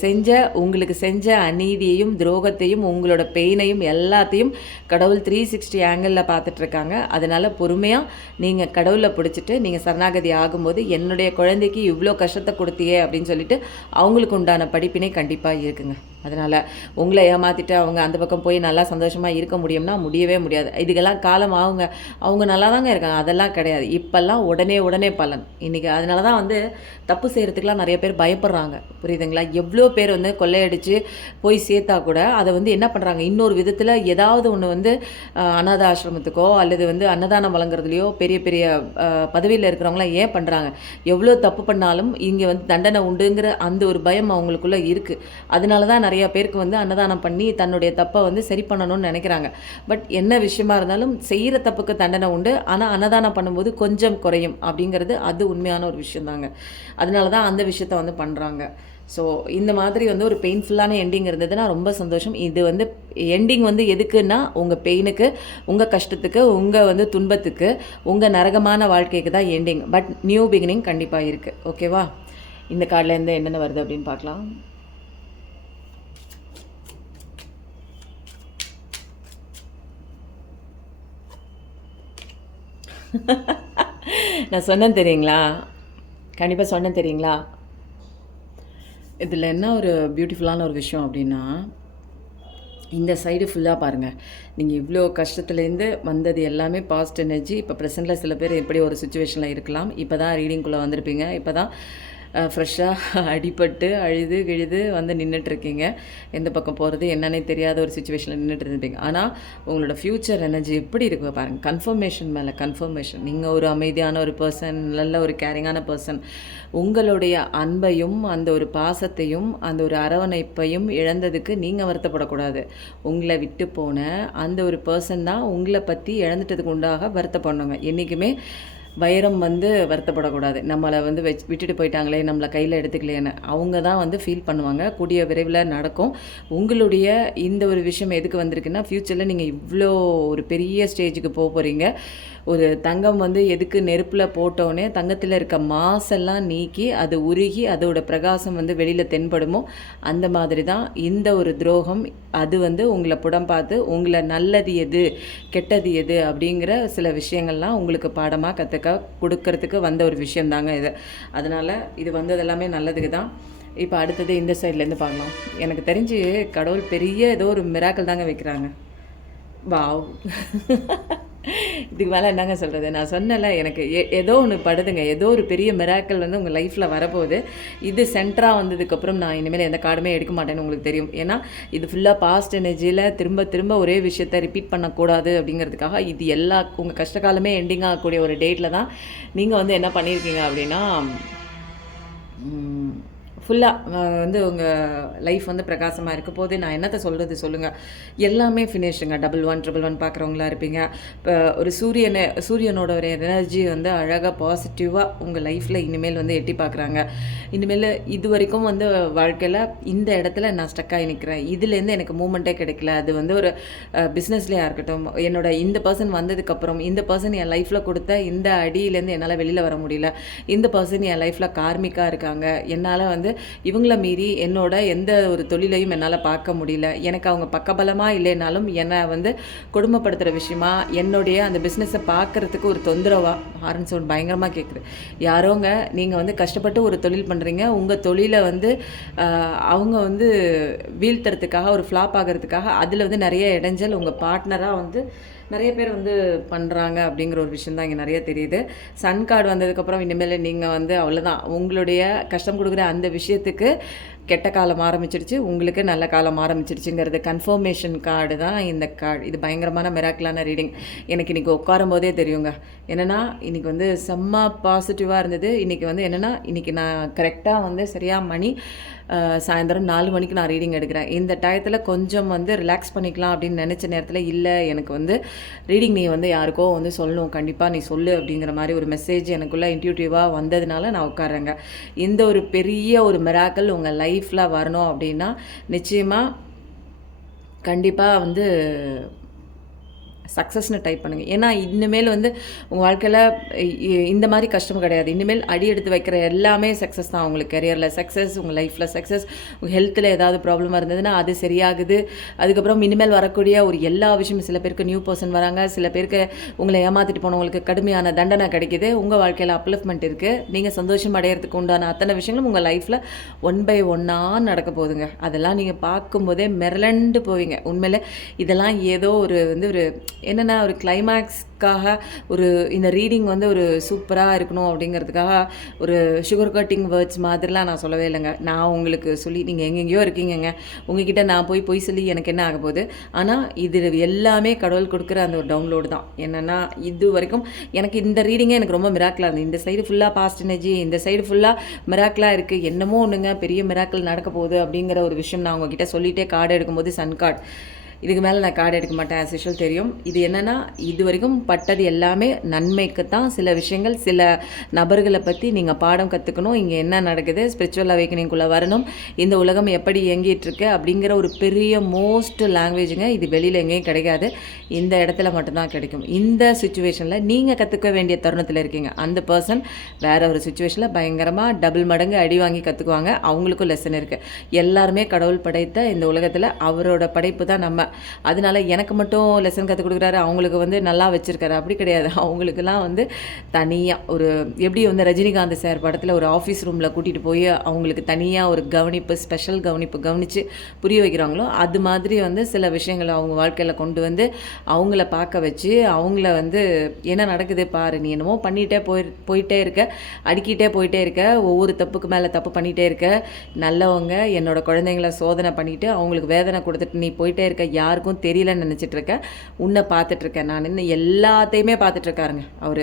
உங்களுக்கு செஞ்ச அநீதியையும் துரோகத்தையும் உங்களோட பெயினையும் எல்லாத்தையும் கடவுள் 360 ஆங்கிளில் பார்த்துட்ருக்காங்க. அதனால் பொறுமையாக நீங்கள் கடவுளை பிடிச்சிட்டு நீங்கள் சரணாகதி ஆகும்போது என்னுடைய குழந்தைக்கு இவ்வளோ கஷ்டத்தை கொடுத்தியே அப்படின்னு சொல்லிட்டு அவங்களுக்கு உண்டான படிப்பினை கண்டிப்பாக இருக்குங்க. அதனால் உங்களை ஏமாற்றிட்டு அவங்க அந்த பக்கம் போய் நல்லா சந்தோஷமாக இருக்க முடியும்னா முடியவே முடியாது. இதுக்கெல்லாம் காலம் அவங்க நல்லா தாங்க இருக்காங்க, அதெல்லாம் கிடையாது. இப்போல்லாம் உடனே பலன் இன்றைக்கி. அதனால தான் தப்பு செய்கிறதுக்கெலாம் நிறைய பேர் பயப்படுறாங்க. புரியுதுங்களா? எவ்வளோ பேர் கொள்ளையடித்து போய் சேர்த்தா கூட அதை என்ன பண்ணுறாங்க, இன்னொரு விதத்தில் ஏதாவது ஒன்று அநாத ஆசிரமத்துக்கோ அல்லது அன்னதானம் வழங்குறதுலையோ பெரிய பெரிய பதவியில் இருக்கிறவங்களாம் ஏன் பண்ணுறாங்க? எவ்வளோ தப்பு பண்ணாலும் இங்கே தண்டனை உண்டுங்கிற அந்த ஒரு பயம் அவங்களுக்குள்ளே இருக்குது. அதனால தான் நிறைய பேருக்கு அன்னதானம் பண்ணி தன்னுடைய தப்பை சரி பண்ணணும்னு நினைக்கிறாங்க. பட் என்ன விஷயமா இருந்தாலும் செய்கிற தப்புக்கு தண்டனை உண்டு. ஆனால் அன்னதானம் பண்ணும்போது கொஞ்சம் குறையும் அப்படிங்கிறது அது உண்மையான ஒரு விஷயம் தாங்க. அதனால தான் அந்த விஷயத்த பண்ணுறாங்க. ஸோ இந்த மாதிரி ஒரு பெயின்ஃபுல்லான எண்டிங் இருந்ததுன்னா ரொம்ப சந்தோஷம். இது எண்டிங் எதுக்குன்னா உங்கள் பெயினுக்கு, உங்கள் கஷ்டத்துக்கு, உங்கள் துன்பத்துக்கு, உங்கள் நரகமான வாழ்க்கைக்கு தான் எண்டிங். பட் நியூ பிகினிங் கண்டிப்பாக இருக்குது. ஓகேவா? இந்த கார்ட்லேருந்து என்னென்ன வருது அப்படின்னு பார்க்கலாம். நான் சொன்னேன் தெரியுங்களா? கண்டிப்பாக சொன்னேன் தெரியுங்களா? இதில் என்ன ஒரு பியூட்டிஃபுல்லான ஒரு விஷயம் அப்படின்னா, இந்த சைடு ஃபுல்லாக பாருங்கள். நீங்கள் இவ்வளோ கஷ்டத்துலேருந்து வந்தது எல்லாமே பாஸ்ட் எனர்ஜி. இப்போ ப்ரெசென்ட்டில் சில பேர் எப்படி ஒரு சுச்சுவேஷனில் இருக்கலாம். இப்போ தான் ரீடிங்குள்ளே வந்திருப்பீங்க. இப்போ தான் ஃப்ரெஷ்ஷாக அடிபட்டு அழுது கிழுது நின்றுட்டுருக்கீங்க. எந்த பக்கம் போகிறது என்னன்னே தெரியாத ஒரு சுச்சுவேஷனில் நின்றுட்டு இருப்பீங்க. ஆனால் உங்களோட ஃப்யூச்சர் எனர்ஜி எப்படி இருக்கு பாருங்கள். கன்ஃபர்மேஷன் மேலே கன்ஃபர்மேஷன். நீங்கள் ஒரு அமைதியான ஒரு பர்சன், நல்ல ஒரு கேரிங்கான பர்சன். உங்களுடைய அன்பையும் அந்த ஒரு பாசத்தையும் அந்த ஒரு அரவணைப்பையும் இழந்ததுக்கு நீங்கள் வருத்தப்படக்கூடாது. உங்களை விட்டு போன அந்த ஒரு பர்சன் தான் உங்களை பற்றி இழந்துட்டதுக்கு உண்டாக வருத்தப்படணுங்க. என்றைக்குமே வைரம் வருத்தப்படக்கூடாது. நம்மளை விட்டுட்டு போயிட்டாங்களே, நம்மளை கையில் எடுத்துக்கலையேன்னு அவங்க தான் ஃபீல் பண்ணுவாங்க. கூடிய விரைவில் நடக்கும். உங்களுடைய இந்த ஒரு விஷயம் எதுக்கு வந்திருக்குன்னா, ஃப்யூச்சரில் நீங்கள் இவ்வளோ ஒரு பெரிய ஸ்டேஜுக்கு போக போகிறீங்க. ஒரு தங்கம் எதுக்கு நெருப்பில் போட்டோன்னே தங்கத்தில் இருக்க மாசெல்லாம் நீக்கி அது உருகி அதோட பிரகாசம் வெளியில் தென்படுமோ அந்த மாதிரி தான் இந்த ஒரு துரோகம். அது உங்களை புடம் பார்த்து உங்களை நல்லது எது கெட்டது எது அப்படிங்கிற சில விஷயங்கள்லாம் உங்களுக்கு பாடமாக கொடுக்கறதுக்கு வந்த ஒரு விஷயந்தாங்க இது. அதனால் இது எல்லாமே நல்லதுக்கு தான். இப்போ அடுத்தது இந்த சைட்லேருந்து பார்க்கலாம். எனக்கு தெரிஞ்சு கடவுள் பெரிய ஏதோ ஒரு மிராக்கள் தாங்க வைக்கிறாங்க. வாவ், இதுக்கு மேலே என்னங்க சொல்கிறது? நான் சொன்னல, எனக்கு ஏதோ ஒன்று படுதுங்க. ஏதோ ஒரு பெரிய மிராக்கள் உங்கள் லைஃப்பில் வரப்போகுது. இது சென்டராக வந்ததுக்கப்புறம் நான் இனிமேல் எந்த கார்டுமே எடுக்க மாட்டேன்னு உங்களுக்கு தெரியும். ஏன்னா இது ஃபுல்லாக பாஸ்ட் எனர்ஜியில் திரும்ப ஒரே விஷயத்தை ரிப்பீட் பண்ணக்கூடாது அப்படிங்கிறதுக்காக இது உங்கள் கஷ்டகாலமே எண்டிங் ஆகக்கூடிய ஒரு டேட்டில் தான் நீங்கள் என்ன பண்ணியிருக்கீங்க அப்படின்னா ஃபுல்லாக வந்து உங்கள் லைஃப் வந்து பிரகாசமாக இருக்க போது நான் என்னத்தை சொல்கிறது சொல்லுங்கள். எல்லாமே ஃபினிஷுங்க. 1111 பார்க்குறவங்களா இருப்பீங்க. இப்போ ஒரு சூரியனோட ஒரு எனர்ஜி வந்து அழகாக பாசிட்டிவாக உங்கள் லைஃப்பில் இனிமேல் வந்து எட்டி பார்க்குறாங்க. இனிமேல் இது வரைக்கும் வந்து வாழ்க்கையில் இந்த இடத்துல நான் ஸ்டக்காகி நிற்கிறேன், இதுலேருந்து எனக்கு மூமெண்ட்டே கிடைக்கல. அது வந்து ஒரு பிஸ்னஸ்லேயா இருக்கட்டும், என்னோட இந்த பர்சன் வந்ததுக்கப்புறம் இந்த பர்சன் என் லைஃப்பில் கொடுத்த இந்த அடியிலேருந்து என்னால் வெளியில் வர முடியல. இந்த பர்சன் என் லைஃப்பில் கார்மிக்காக இருக்காங்க. என்னால் வந்து இவங்கள மீறி என்னோட எந்த ஒரு தொழிலையும் என்னால் பார்க்க முடியல. எனக்கு அவங்க பக்கபலமாக இல்லைனாலும் என்னை வந்து கொடுமைப்படுத்துகிற விஷயமா என்னுடைய அந்த பிஸ்னஸை பார்க்குறதுக்கு ஒரு தொந்தரவாக ஹாரன் சவுண்ட் பயங்கரமாக கேட்குது. யாரோங்க நீங்கள் வந்து கஷ்டப்பட்டு ஒரு தொழில் பண்ணுறீங்க, உங்கள் தொழிலை வந்து அவங்க வந்து வீழ்த்துறதுக்காக ஒரு ஃப்ளாப் ஆகிறதுக்காக அதில் வந்து நிறைய இடைஞ்சல் உங்கள் பார்ட்னராக வந்து நிறைய பேர் வந்து பண்ணுறாங்க அப்படிங்கிற ஒரு விஷயம் தான் இங்கே நிறைய தெரியுது. சன் கார்டு வந்ததுக்கப்புறம் இனிமேல் நீங்கள் வந்து அவ்வளோதான், உங்களுடைய கஷ்டம் கொடுக்குற அந்த விஷயத்துக்கு கெட்ட காலம் ஆரம்பிச்சிடுச்சு, உங்களுக்கு நல்ல காலம் ஆரம்பிச்சிடுச்சுங்கிறது கன்ஃபர்மேஷன் கார்டு தான் இந்த கார்டு. இது பயங்கரமான மிராக்கிளான ரீடிங். எனக்கு இன்றைக்கி உட்காரும் போதே தெரியுங்க. என்னென்னா இன்றைக்கி வந்து செம்ம பாசிட்டிவாக இருந்தது. இன்றைக்கி வந்து என்னென்னா இன்றைக்கி நான் கரெக்டாக வந்து சரியாக மணி சாயந்தரம் 4 மணிக்கு நான் ரீடிங் எடுக்கிறேன். இந்த டயத்தில் கொஞ்சம் வந்து ரிலாக்ஸ் பண்ணிக்கலாம் அப்படின்னு நினச்ச நேரத்தில் இல்லை, எனக்கு வந்து ரீடிங் நீ வந்து யாருக்கோ வந்து சொல்லணும், கண்டிப்பாக நீ சொல்லு அப்படிங்கிற மாதிரி ஒரு மெசேஜ் எனக்குள்ளே இன்ட்யூட்டிவாக வந்ததுனால நான் உட்கார்றேங்க. இந்த ஒரு பெரிய ஒரு மிராக்கிள் உங்கள் லைஃப்பில் வரணும் அப்படின்னா நிச்சயமாக கண்டிப்பாக வந்து சக்ஸஸ்னு டைப் பண்ணுங்கள். ஏன்னா இனிமேல் வந்து உங்கள் வாழ்க்கையில் இந்த மாதிரி கஷ்டம் கிடையாது. இனிமேல் அடி எடுத்து வைக்கிற எல்லாமே சக்ஸஸ் தான். உங்களுக்கு கெரியரில் சக்ஸஸ், உங்கள் லைஃப்பில் சக்ஸஸ், உங்கள் ஹெல்த்தில் ஏதாவது ப்ராப்ளமாக இருந்ததுன்னா அது சரியாகுது. அதுக்கப்புறம் இனிமேல் வரக்கூடிய ஒரு எல்லா விஷயமும், சில பேருக்கு நியூ பர்சன் வராங்க, சில பேருக்கு உங்களை ஏமாற்றிட்டு போனவங்களுக்கு கடுமையான தண்டனை கிடைக்கிது. உங்கள் வாழ்க்கையில் அப்லிஃப்ட்மெண்ட் இருக்குது. நீங்கள் சந்தோஷம் அடையிறதுக்கு உண்டான அத்தனை விஷயங்களும் உங்கள் லைஃப்பில் ஒன் பை ஒன்னாக நடக்க போகுதுங்க. அதெல்லாம் நீங்கள் பார்க்கும்போதே மிரண்டு போவீங்க. உண்மையிலே இதெல்லாம் ஏதோ ஒரு வந்து ஒரு என்னென்னா ஒரு கிளைமேக்ஸ்க்காக ஒரு இந்த ரீடிங் வந்து ஒரு சூப்பராக இருக்கணும் அப்படிங்கிறதுக்காக ஒரு சுகர் கட்டிங் வேர்ட்ஸ் மாதிரிலாம் நான் சொல்லவே இல்லைங்க. நான் உங்களுக்கு சொல்லி நீங்கள் எங்கெங்கேயோ இருக்கீங்கங்க, உங்ககிட்ட நான் போய் சொல்லி எனக்கு என்ன ஆக போகுது. ஆனால் இது எல்லாமே கடவுள் கொடுக்குற அந்த ஒரு டவுன்லோடு தான். என்னென்னா இது வரைக்கும் எனக்கு இந்த ரீடிங்கே எனக்கு ரொம்ப மிராக்கிளாக இருந்தது. இந்த சைடு ஃபுல்லாக பாஸ்ட் எனர்ஜி, இந்த சைடு ஃபுல்லாக மிராக்கிளாக இருக்குது. என்னமோ ஒன்றுங்க பெரிய மிராக்கிள் நடக்க போகுது அப்படிங்கிற ஒரு விஷயம் நான் உங்ககிட்ட சொல்லிகிட்டே கார்டு எடுக்கும்போது சன் கார்டு. இதுக்கு மேலே நான் கார்டு எடுக்க மாட்டேன், ஆஸ் யூஷுவல் தெரியும். இது என்னென்னா இது வரைக்கும் பட்டது எல்லாமே நன்மைக்கு தான். சில விஷயங்கள், சில நபர்களை பற்றி நீங்கள் பாடம் கற்றுக்கணும். இங்கே என்ன நடக்குது, ஸ்பிரிச்சுவல் அவேக்கனிங்குள்ளே வரணும், இந்த உலகம் எப்படி இயங்கிட்டுருக்கு அப்படிங்கிற ஒரு பெரிய மோஸ்ட் லாங்குவேஜுங்க. இது வெளியில் எங்கேயும் கிடைக்காது, இந்த இடத்துல மட்டும்தான் கிடைக்கும். இந்த சுச்சுவேஷனில் நீங்கள் கற்றுக்க வேண்டிய தருணத்தில் இருக்கீங்க. அந்த பர்சன் வேறு ஒரு சுச்சுவேஷனில் பயங்கரமாக டபுள் மடங்கு அடி வாங்கி கற்றுக்குவாங்க. அவங்களுக்கும் லெசன் இருக்குது. எல்லாருமே கடவுள் படைத்த இந்த உலகத்தில் அவரோட படைப்பு தான் நம்ம. அதனால எனக்கு மட்டும் லெசன் கற்றுக் கொடுக்குறாரு, அவங்களுக்கு வந்து நல்லா வச்சுருக்காரு அப்படி கிடையாது. அவங்களுக்கெல்லாம் வந்து தனியாக ஒரு எப்படி வந்து ரஜினிகாந்த் சார் படத்தில் ஒரு ஆஃபீஸ் ரூமில் கூட்டிகிட்டு போய் அவங்களுக்கு தனியாக ஒரு கவனிப்பு, ஸ்பெஷல் கவனிப்பு கவனித்து புரிய வைக்கிறாங்களோ அது மாதிரி வந்து சில விஷயங்களை அவங்க வாழ்க்கையில் கொண்டு வந்து அவங்கள பார்க்க வச்சு அவங்கள வந்து என்ன நடக்குது பாரு, நீ என்னமோ பண்ணிகிட்டே போயிட்டே இருக்க, அடிக்கிட்டே போயிட்டே இருக்க, ஒவ்வொரு தப்புக்கு மேலே தப்பு பண்ணிகிட்டே இருக்க, நல்லவங்க என்னோட குழந்தைங்கள சோதனை பண்ணிவிட்டு அவங்களுக்கு வேதனை கொடுத்துட்டு நீ போயிட்டே இருக்க, யாருக்கும் தெரியலன்னு நினச்சிட்டு இருக்கேன், உன்னை பார்த்துட்ருக்கேன் நான், இன்னும் எல்லாத்தையுமே பார்த்துட்ருக்காருங்க அவர்.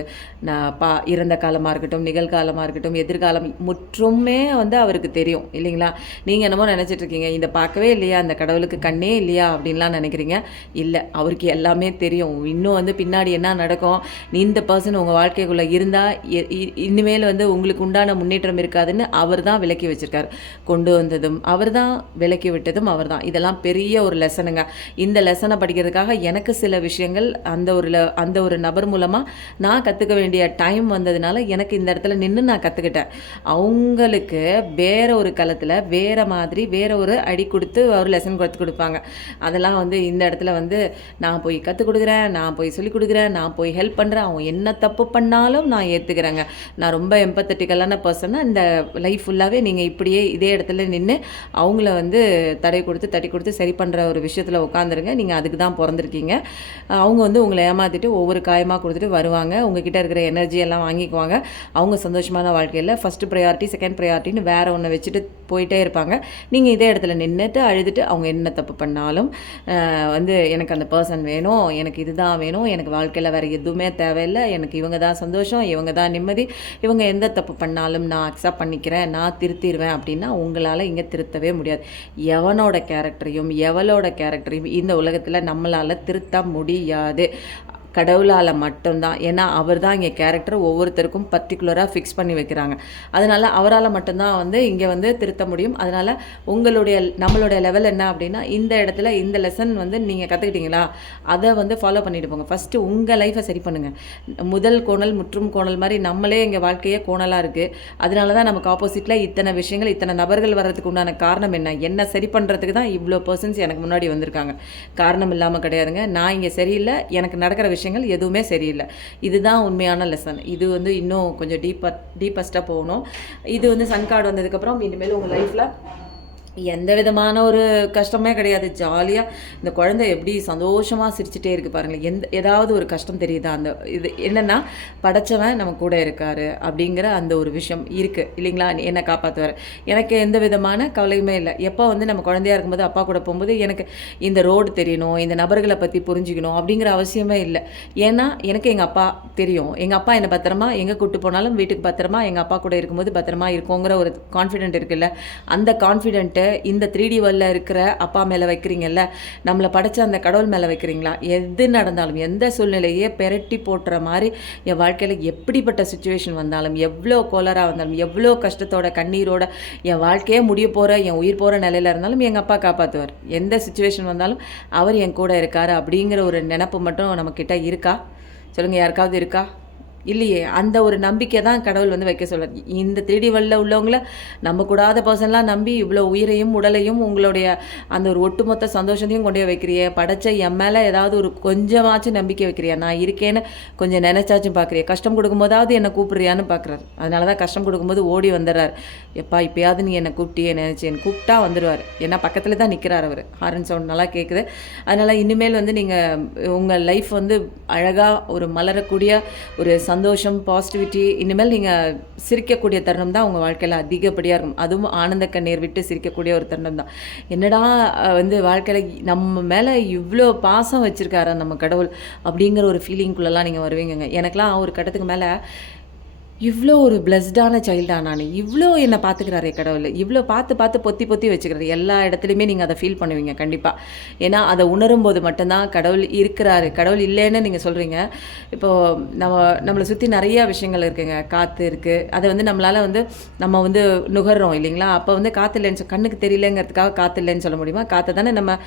நான் இறந்த காலமாக இருக்கட்டும், நிகழ்காலமாக இருக்கட்டும், எதிர்காலம் முற்றுமே வந்து அவருக்கு தெரியும் இல்லைங்களா. நீங்கள் என்னமோ நினச்சிட்ருக்கீங்க, இதை பார்க்கவே இல்லையா, அந்த கடவுளுக்கு கண்ணே இல்லையா அப்படின்லாம் நினைக்கிறீங்க. இல்லை, அவருக்கு எல்லாமே தெரியும். இன்னும் வந்து பின்னாடி என்ன நடக்கும், நீ இந்த பர்சன் உங்கள் வாழ்க்கைக்குள்ளே இருந்தால் இனிமேல் வந்து உங்களுக்கு உண்டான முன்னேற்றம் இருக்காதுன்னு அவர் தான் விலக்கி வச்சுருக்காரு. கொண்டு வந்ததும் அவர் தான், விலக்கி விட்டதும் அவர் தான். இதெல்லாம் பெரிய ஒரு லெசனுங்க. இந்த லெசனை படிக்கிறதுக்காக எனக்கு சில விஷயங்கள் அந்த ஒரு நபர் மூலமாக நான் கற்றுக்க வேண்டிய டைம் வந்ததுனால எனக்கு இந்த இடத்துல நின்று நான் கற்றுக்கிட்டேன். அவங்களுக்கு வேற ஒரு களத்தில் வேற மாதிரி வேற ஒரு அடி கொடுத்து ஒரு லெசன் கற்றுக் கொடுப்பாங்க. அதெல்லாம் வந்து இந்த இடத்துல வந்து நான் போய் கற்றுக் கொடுக்குறேன், நான் போய் சொல்லிக் கொடுக்குறேன், நான் போய் ஹெல்ப் பண்ணுறேன், அவங்க என்ன தப்பு பண்ணாலும் நான் ஏற்றுக்கிறேங்க. நான் ரொம்ப எம்பத்தட்டிக்கலான பர்சனாக இந்த லைஃப் ஃபுல்லாகவே நீங்கள் இப்படியே இதே இடத்துல நின்று அவங்கள வந்து தடை கொடுத்து தட்டி கொடுத்து சரி பண்ணுற ஒரு விஷயத்தில் உட்காந்துருங்க, நீங்கள் அதுக்கு தான் பிறந்திருக்கீங்க. அவங்க வந்து உங்களை ஏமாற்றிட்டு ஒவ்வொரு காயமாக கொடுத்துட்டு வருவாங்க, உங்ககிட்ட இருக்கிற எனர்ஜி எல்லாம் வாங்கிக்குவாங்க. அவங்க சந்தோஷமான வாழ்க்கையில் ஃபஸ்ட்டு ப்ரையாரிட்டி, செகண்ட் ப்ரையாரிட்டின்னு வேறு ஒன்று வச்சுட்டு போயிட்டே இருப்பாங்க. நீங்கள் இதே இடத்துல நின்றுட்டு அழுதுட்டு அவங்க என்ன தப்பு பண்ணாலும் வந்து எனக்கு அந்த பர்சன் வேணும், எனக்கு இதுதான் வேணும், எனக்கு வாழ்க்கையில் வேறு எதுவுமே தேவையில்லை, எனக்கு இவங்க தான் சந்தோஷம், இவங்க தான் நிம்மதி, இவங்க எந்த தப்பு பண்ணாலும் நான் அக்செப்ட் பண்ணிக்கிறேன், நான் திருத்திடுவேன் அப்படின்னா உங்களால் இங்கே திருத்தவே முடியாது. எவனோட கேரக்டரையும் எவளோட கேரக்டரையும் இந்த உலகத்தில் நம்மளால் திருத்த முடியாது. கடவுளால் மட்டும்தான். ஏன்னா அவர் தான் இங்கே கேரக்டர் ஒவ்வொருத்தருக்கும் பர்டிகுலராக ஃபிக்ஸ் பண்ணி வைக்கிறாங்க. அதனால் அவரால் மட்டும்தான் வந்து இங்கே வந்து திருத்த முடியும். அதனால் நம்மளுடைய லெவல் என்ன அப்படின்னா, இந்த இடத்துல இந்த லெசன் வந்து நீங்கள் கற்றுக்கிட்டீங்களா, அதை வந்து ஃபாலோ பண்ணிட்டு போங்க. ஃபஸ்ட்டு உங்கள் லைஃப்பை சரி பண்ணுங்கள். முதல் கோணல் முற்றும் கோணல் மாதிரி நம்மளே எங்கள் வாழ்க்கையே கோணலாக இருக்குது. அதனால தான் நமக்கு ஆப்போசிட்டில் இத்தனை விஷயங்கள், இத்தனை நபர்கள் வர்றதுக்கு உண்டான காரணம் என்ன சரி பண்ணுறதுக்கு தான் இவ்வளோ பர்சன்ஸ் எனக்கு முன்னாடி வந்திருக்காங்க. காரணம் இல்லாமல் கிடையாதுங்க. நான் இங்கே சரியில்லை, எனக்கு நடக்கிற விஷயங்கள் எதுவுமே சரியில்லை. இதுதான் உண்மையான லெசன். இது வந்து இன்னும் கொஞ்சம் டீப்பஸ்ட்டாக போகணும். இது வந்து சன் கார்டு வந்ததுக்கப்புறம் இனிமேல் உங்கள் லைஃப்பில் எந்த விதமான ஒரு கஷ்டமே கிடையாது. ஜாலியாக இந்த குழந்தை எப்படி சந்தோஷமாக சிரிச்சுட்டே இருக்குது பாருங்களேன். ஏதாவது ஒரு கஷ்டம் தெரியுதா? அந்த இது என்னென்னா, படைச்சவன் நம்ம கூட இருக்கார் அப்படிங்கிற அந்த ஒரு விஷயம் இருக்குது இல்லைங்களா? என்னை காப்பாற்றுவார். எனக்கு எந்த விதமான கவலையுமே இல்லை. எப்போ வந்து நம்ம குழந்தையாக இருக்கும்போது அப்பா கூட போகும்போது எனக்கு இந்த ரோடு தெரியணும், இந்த நபர்களை பற்றி புரிஞ்சுக்கணும் அப்படிங்கிற அவசியமே இல்லை. ஏன்னா எனக்கு எங்கள் அப்பா தெரியும். எங்கள் அப்பா என்னை பத்திரமா எங்கே கூப்பிட்டு போனாலும் வீட்டுக்கு பத்திரமா எங்கள் அப்பா கூட இருக்கும்போது பத்திரமா இருக்குங்கிற ஒரு கான்ஃபிடென்ட் இருக்குல்ல. அந்த கான்ஃபிடென்ட்டு இந்த 3D வேர்ல்டில் இருக்கிற அப்பா மேலே வைக்கிறீங்கல்ல, நம்மளை படைச்ச அந்த கடவுள் மேலே வைக்கிறீங்களா? எது நடந்தாலும் எந்த சூழ்நிலையே பெரட்டி போட்டுற மாதிரி என் வாழ்க்கையில் எப்படிப்பட்ட சுச்சுவேஷன் வந்தாலும், எவ்வளோ கோலராக வந்தாலும், எவ்வளோ கஷ்டத்தோட கண்ணீரோட என் வாழ்க்கையே முடிய போகிற, என் உயிர் போகிற நிலையில் இருந்தாலும் எங்கள் அப்பா காப்பாற்றுவார். எந்த சுச்சுவேஷன் வந்தாலும் அவர் என் கூட இருக்கார் அப்படிங்கிற ஒரு நினப்பு மட்டும் நம்மக்கிட்ட இருக்கா? சொல்லுங்கள், யாருக்காவது இருக்கா? இல்லையே. அந்த ஒரு நம்பிக்கை தான் கடவுள் வந்து வைக்க சொல்கிறார். இந்த 3D வேர்ல்டில் உள்ளவங்கள நம்பக்கூடாத பர்சன்லாம் நம்பி இவ்வளோ உயிரையும் உடலையும் உங்களுடைய அந்த ஒரு ஒட்டுமொத்த சந்தோஷத்தையும் கொண்டு போய் வைக்கிறிய. படைச்ச என் மேலே ஏதாவது ஒரு கொஞ்சமாச்சும் நம்பிக்கை வைக்கிறியா? நான் இருக்கேன்னு கொஞ்சம் நினச்சாச்சும் பார்க்குறியா? கஷ்டம் கொடுக்கும்போதாவது என்னை கூப்பிட்றியான்னு பார்க்குறாரு. அதனால தான் கஷ்டம் கொடுக்கும்போது ஓடி வந்துடுறார். எப்பா இப்போயாவது நீ என்னை கூப்பிட்டியே நினச்சேன், கூப்பிட்டா வந்துடுவார். ஏன்னா பக்கத்தில் தான் நிற்கிறார் அவர். ஹாரன் சவுண்ட் நல்லா கேட்குது. அதனால் இனிமேல் வந்து நீங்கள் உங்கள் லைஃப் வந்து அழகாக ஒரு மலரக்கூடிய ஒரு சந்தோஷம், பாசிட்டிவிட்டி, இனிமேல் நீங்கள் சிரிக்கக்கூடிய தருணம் தான் உங்கள் வாழ்க்கையில் அதிகப்படியாக இருக்கும். அதுவும் ஆனந்த கண்ணீர் விட்டு சிரிக்கக்கூடிய ஒரு தருணம் தான். என்னடா வந்து வாழ்க்கையில் நம்ம மேலே இவ்வளோ பாசம் வச்சுருக்காரா நம்ம கடவுள் அப்படிங்கிற ஒரு ஃபீலிங்குள்ளெல்லாம் நீங்கள் வருவீங்க. எனக்கெலாம் ஒரு கட்டத்துக்கு மேலே இவ்வளோ ஒரு பிளஸ்டான சைல்டா நான், இவ்வளோ என்னை பார்த்துக்கிறாரே கடவுள், இவ்வளோ பார்த்து பார்த்து பொத்தி பொத்தி வச்சுக்கிறாரு. எல்லா இடத்துலையுமே நீங்கள் அதை ஃபீல் பண்ணுவீங்க கண்டிப்பாக. ஏன்னா அதை உணரும் போது மட்டும்தான் கடவுள் இருக்கிறாரு. கடவுள் இல்லைன்னு நீங்கள் சொல்கிறீங்க. இப்போது நம்மளை சுற்றி நிறையா விஷயங்கள் இருக்குங்க. காற்று இருக்குது, அதை வந்து நம்மளால் வந்து நம்ம வந்து நுகர்றோம் இல்லைங்களா? அப்போ வந்து காற்று இல்லைன்னு கண்ணுக்கு தெரியலங்கிறதுக்காக காற்று இல்லைன்னு சொல்ல முடியுமா? காற்றை தானே நம்ம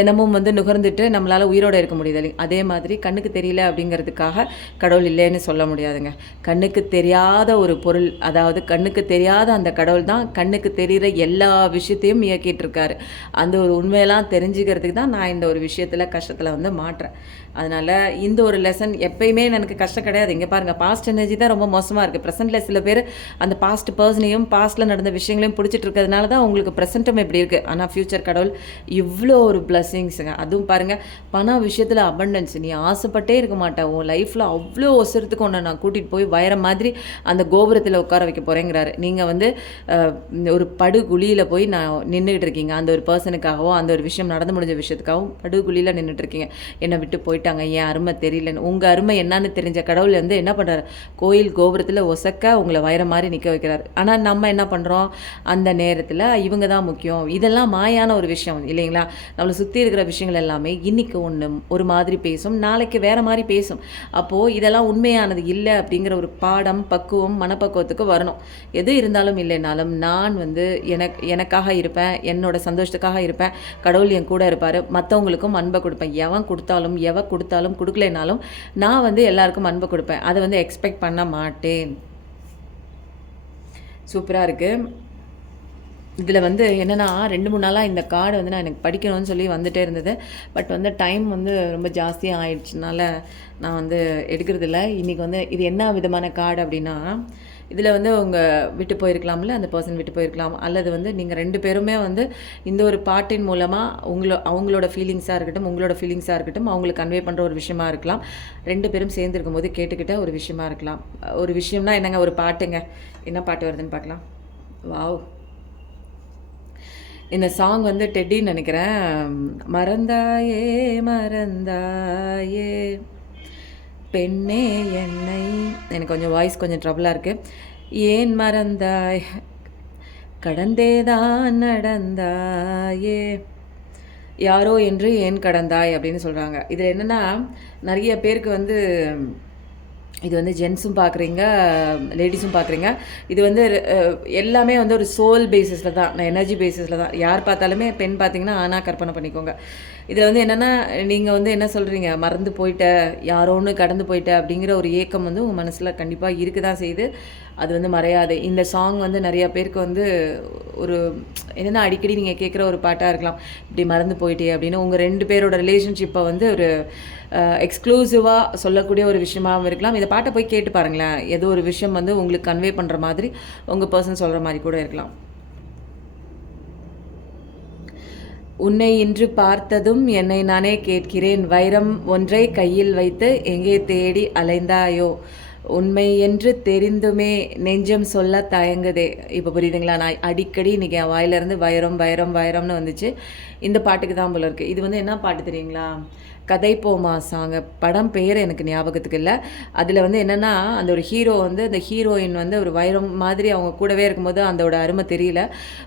தினமும் வந்து நுகர்ந்துட்டு நம்மளால் உயிரோடு இருக்க முடியுது இல்லைங்க? அதே மாதிரி கண்ணுக்கு தெரியல அப்படிங்கிறதுக்காக கடவுள் இல்லைன்னு சொல்ல முடியாதுங்க. கண்ணுக்கு தெரியாத ஒரு பொருள், அதாவது கண்ணுக்கு தெரியாத அந்த கடவுள் தான் கண்ணுக்கு தெரிகிற எல்லா விஷயத்தையும் இயக்கிட்டு இருக்காரு. அந்த ஒரு உண்மையெல்லாம் தெரிஞ்சுக்கிறதுக்கு தான் நான் இந்த ஒரு விஷயத்தில் கஷ்டத்தில் வந்து மாட்டுறேன். அதனால் இந்த ஒரு லெசன் எப்பயுமே எனக்கு கஷ்டம் கிடையாது. இங்கே பாருங்கள், பாஸ்ட் எனர்ஜி தான் ரொம்ப மோசமாக இருக்குது. ப்ரெசென்ட்டில் சில பேர் அந்த பாஸ்ட் பர்சனையும் பாஸ்ட்டில் நடந்த விஷயங்களையும் பிடிச்சிட்டு இருக்கிறதுனால தான் உங்களுக்கு ப்ரெசென்ட்டும் இப்படி இருக்குது. ஆனால் ஃப்யூச்சர் கடவுள் இவ்வளோ ஒரு பிளஸ்ஸிங்ஸுங்க. அதுவும் பாருங்கள், பண விஷயத்தில் அபண்டன்ஸ். நீ ஆசைப்பட்டே இருக்க மாட்டேன், உன் லைஃப்பில் அவ்வளோ ஒசரத்துக்கு ஒன்று நான் கூட்டிகிட்டு போய் வயற மாதிரி அந்த கோபுரத்தில் உட்கார வைக்க போகிறேங்கிறாரு. நீங்கள் வந்து ஒரு படுகுழியில் போய் நான் நின்றுக்கிட்டு இருக்கீங்க. அந்த ஒரு பர்சனுக்காகவும் அந்த ஒரு விஷயம் நடந்து முடிஞ்ச விஷயத்துக்காகவும் படுகுழியில் நின்றுட்டு இருக்கீங்க. என்னை விட்டு போயிட்டாங்க, என் அருமை தெரியலன்னு. உங்கள் அருமை என்னன்னு தெரிஞ்ச கடவுள் வந்து என்ன பண்ணுறாரு? கோயில் கோபுரத்தில் ஒசக்க உங்களை வயற மாதிரி நிற்க வைக்கிறாரு. ஆனால் நம்ம என்ன பண்ணுறோம்? அந்த நேரத்தில் இவங்க தான் முக்கியம். இதெல்லாம் மாயான ஒரு விஷயம் இல்லைங்களா? நம்மளை சுற்றி இருக்கிற விஷயங்கள் எல்லாமே இன்றைக்கி ஒன்று ஒரு மாதிரி பேசும், நாளைக்கு வேறு மாதிரி பேசும். அப்போது இதெல்லாம் உண்மையானது இல்லை அப்படிங்கிற ஒரு பாடம், பக்குவம், மனப்பக்குவத்துக்கு வரணும். எது இருந்தாலும் இல்லைனாலும் நான் வந்து எனக்காக இருப்பேன், என்னோட சந்தோஷத்துக்காக இருப்பேன். கடவுள் என் கூட இருப்பார். மற்றவங்களுக்கும் அன்பை கொடுப்பேன். எவன் கொடுத்தாலும் கொடுத்தாலும் கொடுக்கலைனாலும் நான் வந்து எல்லாருக்கும் அன்பை கொடுப்பேன். அதை வந்து எக்ஸ்பெக்ட் பண்ண மாட்டேன். சூப்பராக இருக்குது. இதில் வந்து என்னென்னா 2-3 நாளாக இந்த கார்டு வந்து நான் எனக்கு படிக்கணும்னு சொல்லி வந்துகிட்டே இருந்தது. பட் வந்து டைம் வந்து ரொம்ப ஜாஸ்தியாக ஆயிடுச்சுனால நான் வந்து எடுக்கிறதில்ல. இன்றைக்கி வந்து இது என்ன விதமான கார்டு அப்படின்னா, இதில் வந்து அவங்க விட்டு போயிருக்கலாம்ல, அந்த பர்சன் விட்டு போயிருக்கலாம். அல்லது வந்து நீங்கள் 2 பேருமே வந்து இந்த ஒரு பாட்டின் மூலமாக அவங்களோட ஃபீலிங்ஸாக இருக்கட்டும், உங்களோட ஃபீலிங்ஸாக இருக்கட்டும், அவங்களுக்கு கன்வே பண்ணுற ஒரு விஷயமா இருக்கலாம். 2 பேரும் சேர்ந்து இருக்கும்போது கேட்டுக்கிட்ட ஒரு விஷயமா இருக்கலாம். ஒரு விஷயம்னா என்னங்க, ஒரு பாட்டுங்க. என்ன பாட்டு வருதுன்னு பார்க்கலாம். வாவ்! இந்த சாங் வந்து டெட்டின்னு நினைக்கிறேன். மறந்தாயே மறந்தாயே பெண்ணே என்னை, எனக்கு கொஞ்சம் வாய்ஸ் கொஞ்சம் ட்ரபிளாக இருக்குது. ஏன் மறந்தாய் கடந்தேதான் நடந்தாயே யாரோ என்று ஏன் கடந்தாய் அப்படின்னு சொல்கிறாங்க. இதில் என்னென்னா, நிறைய பேருக்கு வந்து இது வந்து ஜென்ஸும் பார்க்குறீங்க, லேடிஸும் பார்க்குறீங்க. இது வந்து எல்லாமே வந்து ஒரு சோல் பேசிஸில் தான், எனர்ஜி பேசிஸில் தான். யார் பார்த்தாலுமே பெண் பார்த்தீங்கன்னா ஆணாக கற்பனை பண்ணிக்கோங்க. இதில் வந்து என்னென்னா, நீங்கள் வந்து என்ன சொல்கிறீங்க, மறந்து போயிட்ட, யாரோன்னு கடந்து போயிட்ட அப்படிங்கிற ஒரு ஏக்கம் வந்து உங்கள் மனசில் கண்டிப்பாக இருக்க தான் செய்யுது. அது வந்து மறையாது. இந்த சாங் வந்து நிறையா பேருக்கு வந்து ஒரு என்னென்னா, அடிக்கடி நீங்கள் கேட்குற ஒரு பாட்டாக இருக்கலாம். இப்படி மறந்து போயிட்டே அப்படின்னு உங்கள் 2 பேரோட ரிலேஷன்ஷிப்பை வந்து ஒரு எக்ஸ்க்ளூசிவாக சொல்லக்கூடிய ஒரு விஷயமாகவும் இருக்கலாம். இந்த பாட்டை போய் கேட்டு பாருங்களேன். ஏதோ ஒரு விஷயம் வந்து உங்களுக்கு கன்வே பண்ணுற மாதிரி உங்கள் பர்சன் சொல்கிற மாதிரி கூட இருக்கலாம். உன்னை இன்று பார்த்ததும் என்னை நானே கேட்கிறேன், வைரம் ஒன்றை கையில் வைத்து எங்கே தேடி அலைந்தாயோ, உண்மை என்று தெரிந்துமே நெஞ்சம் சொல்ல தயங்குதே. இப்போ புரியுதுங்களா? நான் அடிக்கடி இன்றைக்கி என் வாயிலிருந்து வைரம் வைரம் வைரம்னு வந்துச்சு. இந்த பாட்டுக்கு தான் போல இருக்குது. இது வந்து என்ன பாட்டு தெரியுங்களா? கதை போமா சாங்க. படம் பெயர் எனக்கு ஞாபகத்துக்கு இல்லை. அதில் வந்து என்னென்னா, அந்த ஒரு ஹீரோ வந்து அந்த ஹீரோயின் வந்து ஒரு வைரம் மாதிரி அவங்க கூடவே இருக்கும்போது அதோட அருமை தெரியல.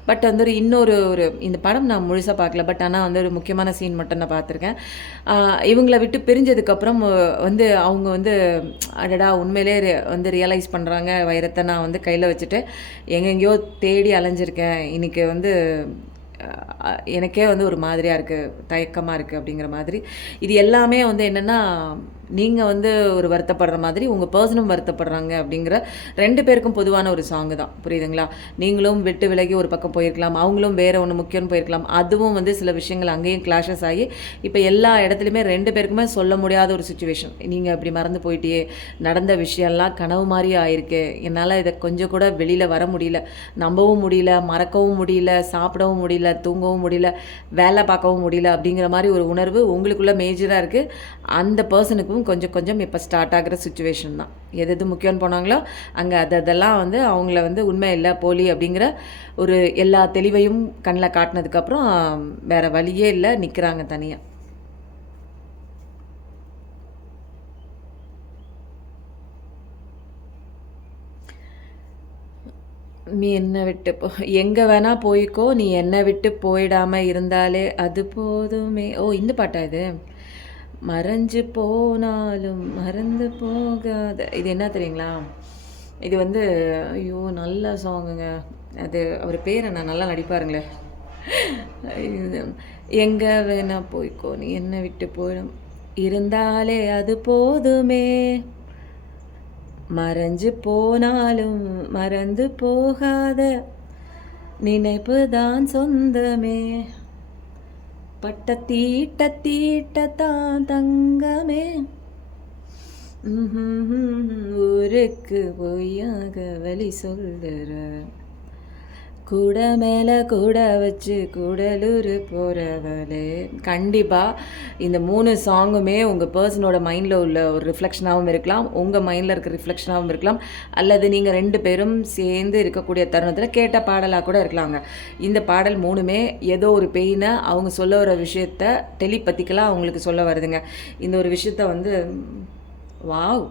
பட் வந்து ஒரு இந்த படம் நான் முழுசாக பார்க்கல. பட் ஆனால் வந்து ஒரு முக்கியமான சீன் மட்டும் நான் பார்த்துருக்கேன். இவங்கள விட்டு பிரிஞ்சதுக்கப்புறம் வந்து அவங்க வந்து அடடா உண்மையிலே வந்து ரியலைஸ் பண்ணுறாங்க, வைரத்தை நான் வந்து கையில் வச்சுட்டு எங்கெங்கேயோ தேடி அலைஞ்சிருக்கேன், இன்றைக்கி வந்து எனக்கே வந்து ஒரு மாதிரியாக இருக்குது, தயக்கமாக இருக்குது அப்படிங்கிற மாதிரி. இது எல்லாமே வந்து என்னென்னா, நீங்கள் வந்து ஒரு வருத்தப்படுற மாதிரி உங்கள் பர்சனும் வருத்தப்படுறாங்க அப்படிங்கிற 2 பேருக்கும் பொதுவான ஒரு சாங்கு தான். புரியுதுங்களா? நீங்களும் விட்டு விலகி ஒரு பக்கம் போயிருக்கலாம், அவங்களும் வேறு ஒன்று முக்கியம்னு போயிருக்கலாம். அதுவும் வந்து சில விஷயங்கள் அங்கேயும் கிளாஷஸ் ஆகி இப்போ எல்லா இடத்துலையுமே 2 பேருக்குமே சொல்ல முடியாத ஒரு சுச்சுவேஷன். நீங்கள் இப்படி மறந்து போயிட்டே, நடந்த விஷயம்லாம் கனவு மாதிரி ஆயிருக்கு, என்னால் இதை கொஞ்சம் கூட வெளியில் வர முடியல, நம்பவும் முடியல, மறக்கவும் முடியல, சாப்பிடவும் முடியல, தூங்கவும் முடியல, வேலை பார்க்கவும் முடியல அப்படிங்கிற மாதிரி ஒரு உணர்வு உங்களுக்குள்ளே மேஜராக இருக்குது. அந்த பர்சனுக்கும் கொஞ்சம் கொஞ்சம் இப்போ ஸ்டார்ட் ஆகிற சுச்சுவேஷன் தான். எது முக்கியம்னு போனாங்களோ அங்கே அதெல்லாம் வந்து அவங்கள வந்து உண்மை இல்லை, போலி அப்படிங்கிற ஒரு எல்லா தெளிவையும் கண்ணில் காட்டினதுக்கப்புறம் வேறு வழியே இல்லை, நிற்கிறாங்க தனியாக. நீ என்னை விட்டு எங்கே வேணா போய்க்கோ, நீ என்னை விட்டு போயிடாமல் இருந்தாலே அது போதுமே. ஓ, இந்த பாட்டா இது? மறைஞ்சு போனாலும் மறந்து போகாத. இது என்ன தெரியுங்களா? இது வந்து ஐயோ நல்ல சாங்குங்க. அது அவர் பேர் என்ன, நல்லா நடிப்பாருங்களே. எங்கே வேணா போய்க்கோ, நீ என்னை விட்டு போயிடும் இருந்தாலே அது போதுமே, மறைஞ்சு போனாலும் மறந்து போகாத நினைப்பு தான் சொந்தமே, பட்ட தீட்ட தீட்டத்தான் தங்கமே, ஊருக்கு பொய்யாக வழி சொல்லுற, கூட மேலே கூட வச்சு கூடலூர் போகிறவளே. கண்டிப்பாக இந்த 3 சாங்குமே உங்கள் பர்சனோட மைண்டில் உள்ள ஒரு ரிஃப்ளெக்ஷனாகவும் இருக்கலாம், உங்கள் மைண்டில் இருக்க ரிஃப்ளெக்ஷனாகவும் இருக்கலாம், அல்லது நீங்கள் 2 பேரும் சேர்ந்து இருக்கக்கூடிய தருணத்தில் கேட்ட பாடலாக கூட இருக்கலாங்க. இந்த பாடல் 3மே ஏதோ ஒரு பெயினை அவங்க சொல்ல வர விஷயத்த டெலிபத்திக்கலாக அவங்களுக்கு சொல்ல வருதுங்க. இந்த ஒரு விஷயத்த வந்து வாவ்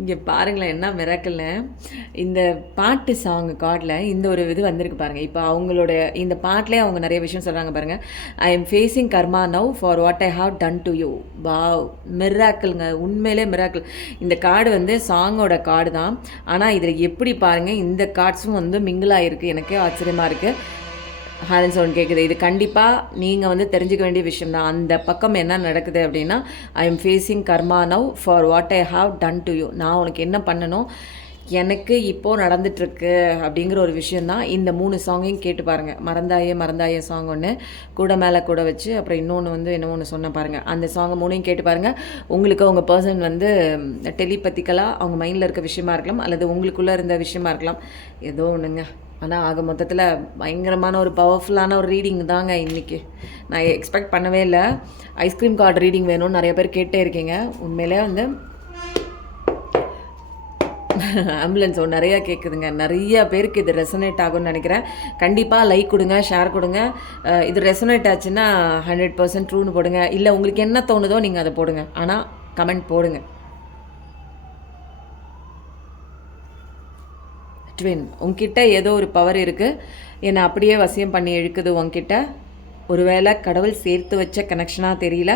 இங்கே பாருங்களேன் என்ன மிராக்கிள்னு. இந்த பாட்டு சாங் கார்டில் இந்த ஒரு இது வந்திருக்கு பாருங்கள். இப்போ அவங்களோட இந்த பாட்டிலே அவங்க நிறைய விஷயம் சொல்கிறாங்க பாருங்கள். I am facing karma now for what I have done to you. Wow, மிராக்கிள்ங்க, உண்மையிலே மிராக்கிள். இந்த கார்டு வந்து சாங்கோட கார்டு தான், ஆனால் இதில் எப்படி பாருங்கள் இந்த கார்ட்ஸும் வந்து மிங்கிள் ஆகிருக்கு. எனக்கே ஆச்சரியமாக இருக்குது. ஹாரன் சவுண்ட் கேட்குது. இது கண்டிப்பாக நீங்கள் வந்து தெரிஞ்சுக்க வேண்டிய விஷயம் தான். அந்த பக்கம் என்ன நடக்குது அப்படின்னா, ஐ am facing karma now for what I have done to you. நான் உனக்கு என்ன பண்ணணும், எனக்கு இப்போது நடந்துட்டுருக்கு அப்படிங்கிற ஒரு விஷயந்தான். இந்த 3 சாங்கையும் கேட்டு பாருங்கள். மறந்தாயே மறந்தாயே சாங் ஒன்று, கூட மேலே கூட வச்சு, அப்புறம் இன்னொன்று வந்து என்ன ஒன்று சொன்ன பாருங்கள். அந்த சாங்கை 3யும் கேட்டு பாருங்கள். உங்களுக்கு உங்கள் பர்சன் வந்து டெலிபத்திக்கலாக அவங்க மைண்டில் இருக்க விஷயமா இருக்கலாம், அல்லது உங்களுக்குள்ளே இருந்த விஷயமா இருக்கலாம், ஏதோ ஒன்றுங்க. ஆனால் ஆக மொத்தத்தில் பயங்கரமான ஒரு பவர்ஃபுல்லான ஒரு ரீடிங் தாங்க இன்றைக்கி. நான் எக்ஸ்பெக்ட் பண்ணவே இல்லை. ஐஸ்கிரீம் கார்டு ரீடிங் வேணும்னு நிறைய பேர் கேட்டே இருக்கீங்க. உண்மையிலே வந்து ஆம்புலன்ஸ் நிறையா கேட்குதுங்க. நிறைய பேருக்கு இது ரெசனேட் ஆகும்னு நினைக்கிறேன். கண்டிப்பாக லைக் கொடுங்க, ஷேர் கொடுங்க. இது ரெசனேட் ஆச்சுன்னா 100% ட்ரூன்னு போடுங்க. இல்லை உங்களுக்கு என்ன தோணுதோ நீங்கள் அதை போடுங்க. ஆனால் கமெண்ட் போடுங்க. ட்வின், உங்ககிட்ட ஏதோ ஒரு பவர் இருக்குது, என்னை அப்படியே வசியம் பண்ணி இழுக்குது உங்ககிட்ட. ஒருவேளை கடவுள் சேர்த்து வச்ச கனெக்ஷனாக தெரியல.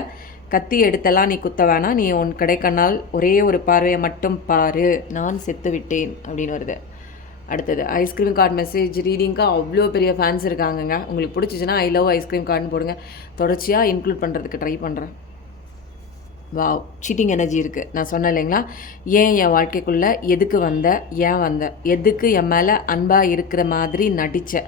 கத்தி எடுத்தெல்லாம் நீ குத்த வேணாம், நீ உன் கடைக்கண்ணால் ஒரே ஒரு பார்வையை மட்டும் பாரு, நான் செத்து விட்டேன் அப்படின்னு வருது. அடுத்தது ஐஸ்கிரீம் கார்டு மெசேஜ் ரீடிங்க்கு அவ்வளோ பெரிய ஃபேன்ஸ் இருக்காங்கங்க. உங்களுக்கு பிடிச்சிச்சின்னா ஐ லவ் ஐஸ்கிரீம் கார்டுன்னு போடுங்க. தொடர்ச்சியாக இன்க்ளூட் பண்ணுறதுக்கு ட்ரை பண்ணுறேன். வாவ், சீட்டிங் எனர்ஜி இருக்குது. நான் சொன்னேன் இல்லைங்களா, ஏன் என் வாழ்க்கைக்குள்ளே எதுக்கு வந்த, ஏன் வந்த, எதுக்கு என் மேலே அன்பாக இருக்கிற மாதிரி நடித்த,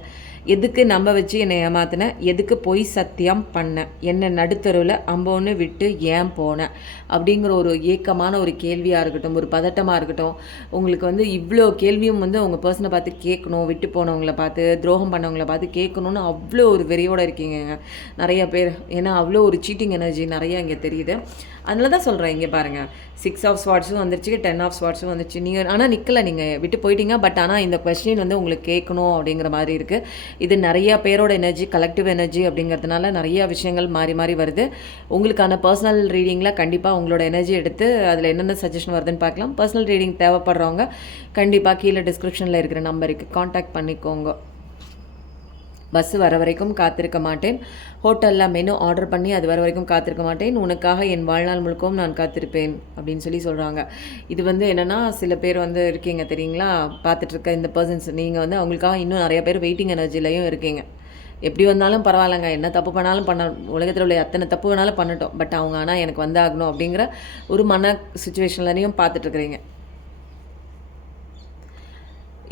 எதுக்கு நம்ப வச்சு என்னை ஏமாத்தின, எதுக்கு பொய் சத்தியம் பண்ண, என்னை நடுத்தருவில் அம்போன்னு விட்டு ஏன் போனேன் அப்படிங்கிற ஒரு ஏக்கமான ஒரு கேள்வியாக இருக்கட்டும், ஒரு பதட்டமாக இருக்கட்டும், உங்களுக்கு வந்து இவ்வளோ கேள்வியும் வந்து உங்கள் பர்சனை பார்த்து கேட்கணும், விட்டு போனவங்கள பார்த்து, துரோகம் பண்ணவங்கள பார்த்து கேட்கணுன்னு அவ்வளோ ஒரு வெறியோடு இருக்கீங்க நிறைய பேர். ஏன்னா அவ்வளோ ஒரு சீட்டிங் எனர்ஜி நிறைய இங்கே தெரியுது. அதனால தான் சொல்கிறேன். இங்கே பாருங்கள், 6 ஆஃப் ஸ்வாட்ஸும் வந்துருச்சு, 10 ஆஃப் ஸ்வாட்ஸும் வந்துச்சு. நீங்கள் ஆனால் நிற்கலை, நீங்கள் விட்டு போயிட்டீங்க. பட் ஆனால் இந்த கொஸ்டின் வந்து உங்களுக்கு கேட்கணும் அப்படிங்கிற மாதிரி இருக்குது. இது நிறையா பேரோட எனர்ஜி, கலெக்டிவ் எனர்ஜி அப்படிங்கிறதுனால நிறையா விஷயங்கள் மாறி மாறி வருது. உங்களுக்கான பர்சனல் ரீடிங்கில் கண்டிப்பாக உங்களோட எனர்ஜி எடுத்து அதில் என்னென்ன சஜஷன் வருதுன்னு பார்க்கலாம். பர்சனல் ரீடிங் தேவைப்படுறவங்க கண்டிப்பாக கீழே டிஸ்கிரிப்ஷனில் இருக்கிற நம்பருக்கு காண்டாக்ட் பண்ணிக்கோங்க. பஸ் வர வரைக்கும் காத்திருக்க மாட்டேன், ஹோட்டலில் மெனு ஆர்டர் பண்ணி அது வர வரைக்கும் காத்திருக்க மாட்டேன், உனக்காக என் வாழ்நாள் முழுக்கவும் நான் காத்திருப்பேன் அப்படின்னு சொல்கிறாங்க. இது வந்து என்னென்னா, சில பேர் வந்து இருக்கீங்க தெரியுங்களா, பார்த்துட்ருக்க இந்த பர்சன்ஸ், நீங்கள் வந்து அவங்களுக்காக இன்னும் நிறைய பேர் வெயிட்டிங் எனர்ஜிலையும் இருக்கீங்க. எப்படி வந்தாலும் பரவாயில்லைங்க, என்ன தப்பு பண்ணாலும் உலகத்தில் உள்ள எத்தனை தப்பு வேணாலும் பண்ணட்டும், பட் அவங்க ஆனால் எனக்கு வந்தாகணும் அப்படிங்கிற ஒரு மன சுச்சுவேஷன்லையும் பார்த்துட்ருக்குறீங்க.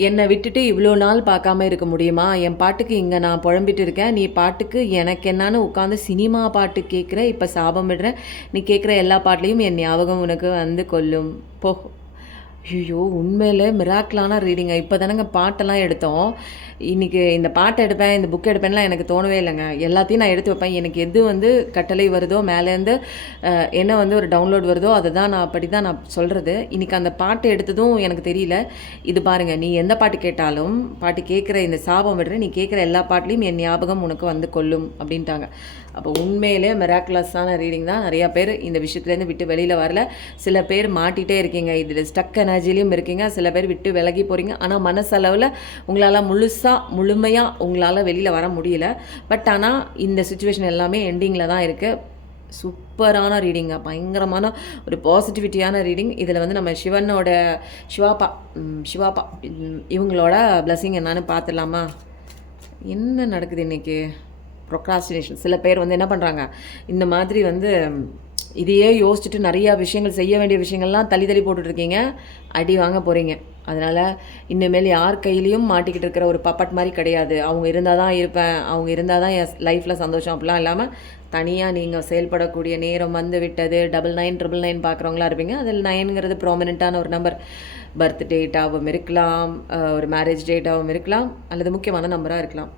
என்னை விட்டுட்டு இவ்வளோ நாள் பார்க்காம இருக்க முடியுமா? என் பாட்டுக்கு இங்கே நான் புழம்பிட்டு இருக்கேன், நீ பாட்டுக்கு எனக்கு என்னான்னு உட்காந்து சினிமா பாட்டு கேட்குற, இப்போ சாபமிடுற, நீ கேட்குற எல்லா பாட்டுலேயும் என் ஞாபகம் உனக்கு வந்து கொல்லும் போ. ஐயோ, உண்மையிலே மிராக்கிளான ரீடிங்க. இப்போ தானேங்க பாட்டெல்லாம் எடுத்தோம். இன்றைக்கி இந்த பாட்டை எடுப்பேன், இந்த புக் எடுப்பேன்லாம் எனக்கு தோணவே இல்லைங்க. எல்லாத்தையும் நான் எடுத்து வைப்பேன். எனக்கு எது வந்து கட்டளை வருதோ, மேலேருந்து என்ன வந்து ஒரு டவுன்லோட் வருதோ அதை தான் நான் அப்படி தான் நான் சொல்கிறது. இன்றைக்கி அந்த பாட்டு எடுத்ததும் எனக்கு தெரியல. இது பாருங்கள், நீ எந்த பாட்டு கேட்டாலும், பாட்டு கேட்குற இந்த சாபம் விடுற, நீ கேட்குற எல்லா பாட்டுலேயும் என் ஞாபகம் உனக்கு வந்து கொல்லும் அப்படின்ட்டாங்க. அப்போ உண்மையிலே மிராக்குலஸான ரீடிங் தான். நிறையா பேர் இந்த விஷயத்துலேருந்து விட்டு வெளியில் வரல. சில பேர் மாட்டிகிட்டே இருக்கீங்க, இதில் ஸ்டக் எனர்ஜிலையும் இருக்கீங்க. சில பேர் விட்டு விலகி போகிறீங்க. ஆனால் மனசளவில் உங்களால் முழுமையாக உங்களால் வெளியில் வர முடியல. பட் ஆனால் இந்த சுச்சுவேஷன் எல்லாமே எண்டிங்கில் தான் இருக்குது. சூப்பரான ரீடிங்க, பயங்கரமான ஒரு பாசிட்டிவிட்டியான ரீடிங். இதில் வந்து நம்ம சிவாப்பா இவங்களோட பிளஸிங் என்னன்னு பார்த்துடலாமா? என்ன நடக்குது இன்றைக்கி? ப்ரொக்ராஸ்டினேஷன். சில பேர் வந்து என்ன பண்ணுறாங்க, இந்த மாதிரி வந்து இதையே யோசிச்சுட்டு நிறையா விஷயங்கள், செய்ய வேண்டிய விஷயங்கள்லாம் தள்ளி போட்டுட்ருக்கீங்க, அடி வாங்க போகிறீங்க. அதனால் இனிமேல் யார் கையிலையும் மாட்டிக்கிட்டு இருக்கிற ஒரு பப்பட் மாதிரி கிடையாது. அவங்க இருந்தால் தான் இருப்பேன், அவங்க இருந்தால் தான் என் லைஃப்பில் சந்தோஷம், அப்படிலாம் இல்லாமல் தனியாக நீங்கள் செயல்படக்கூடிய நேரம் வந்து விட்டது. 9999 பார்க்குறவங்களா இருப்பீங்க. அதில் 9ங்கிறது ப்ராமினெண்ட்டான ஒரு நம்பர். பர்த் டேட்டாகவும் இருக்கலாம், ஒரு மேரேஜ் டேட்டாகவும் இருக்கலாம், அல்லது முக்கியமான நம்பராக இருக்கலாம்.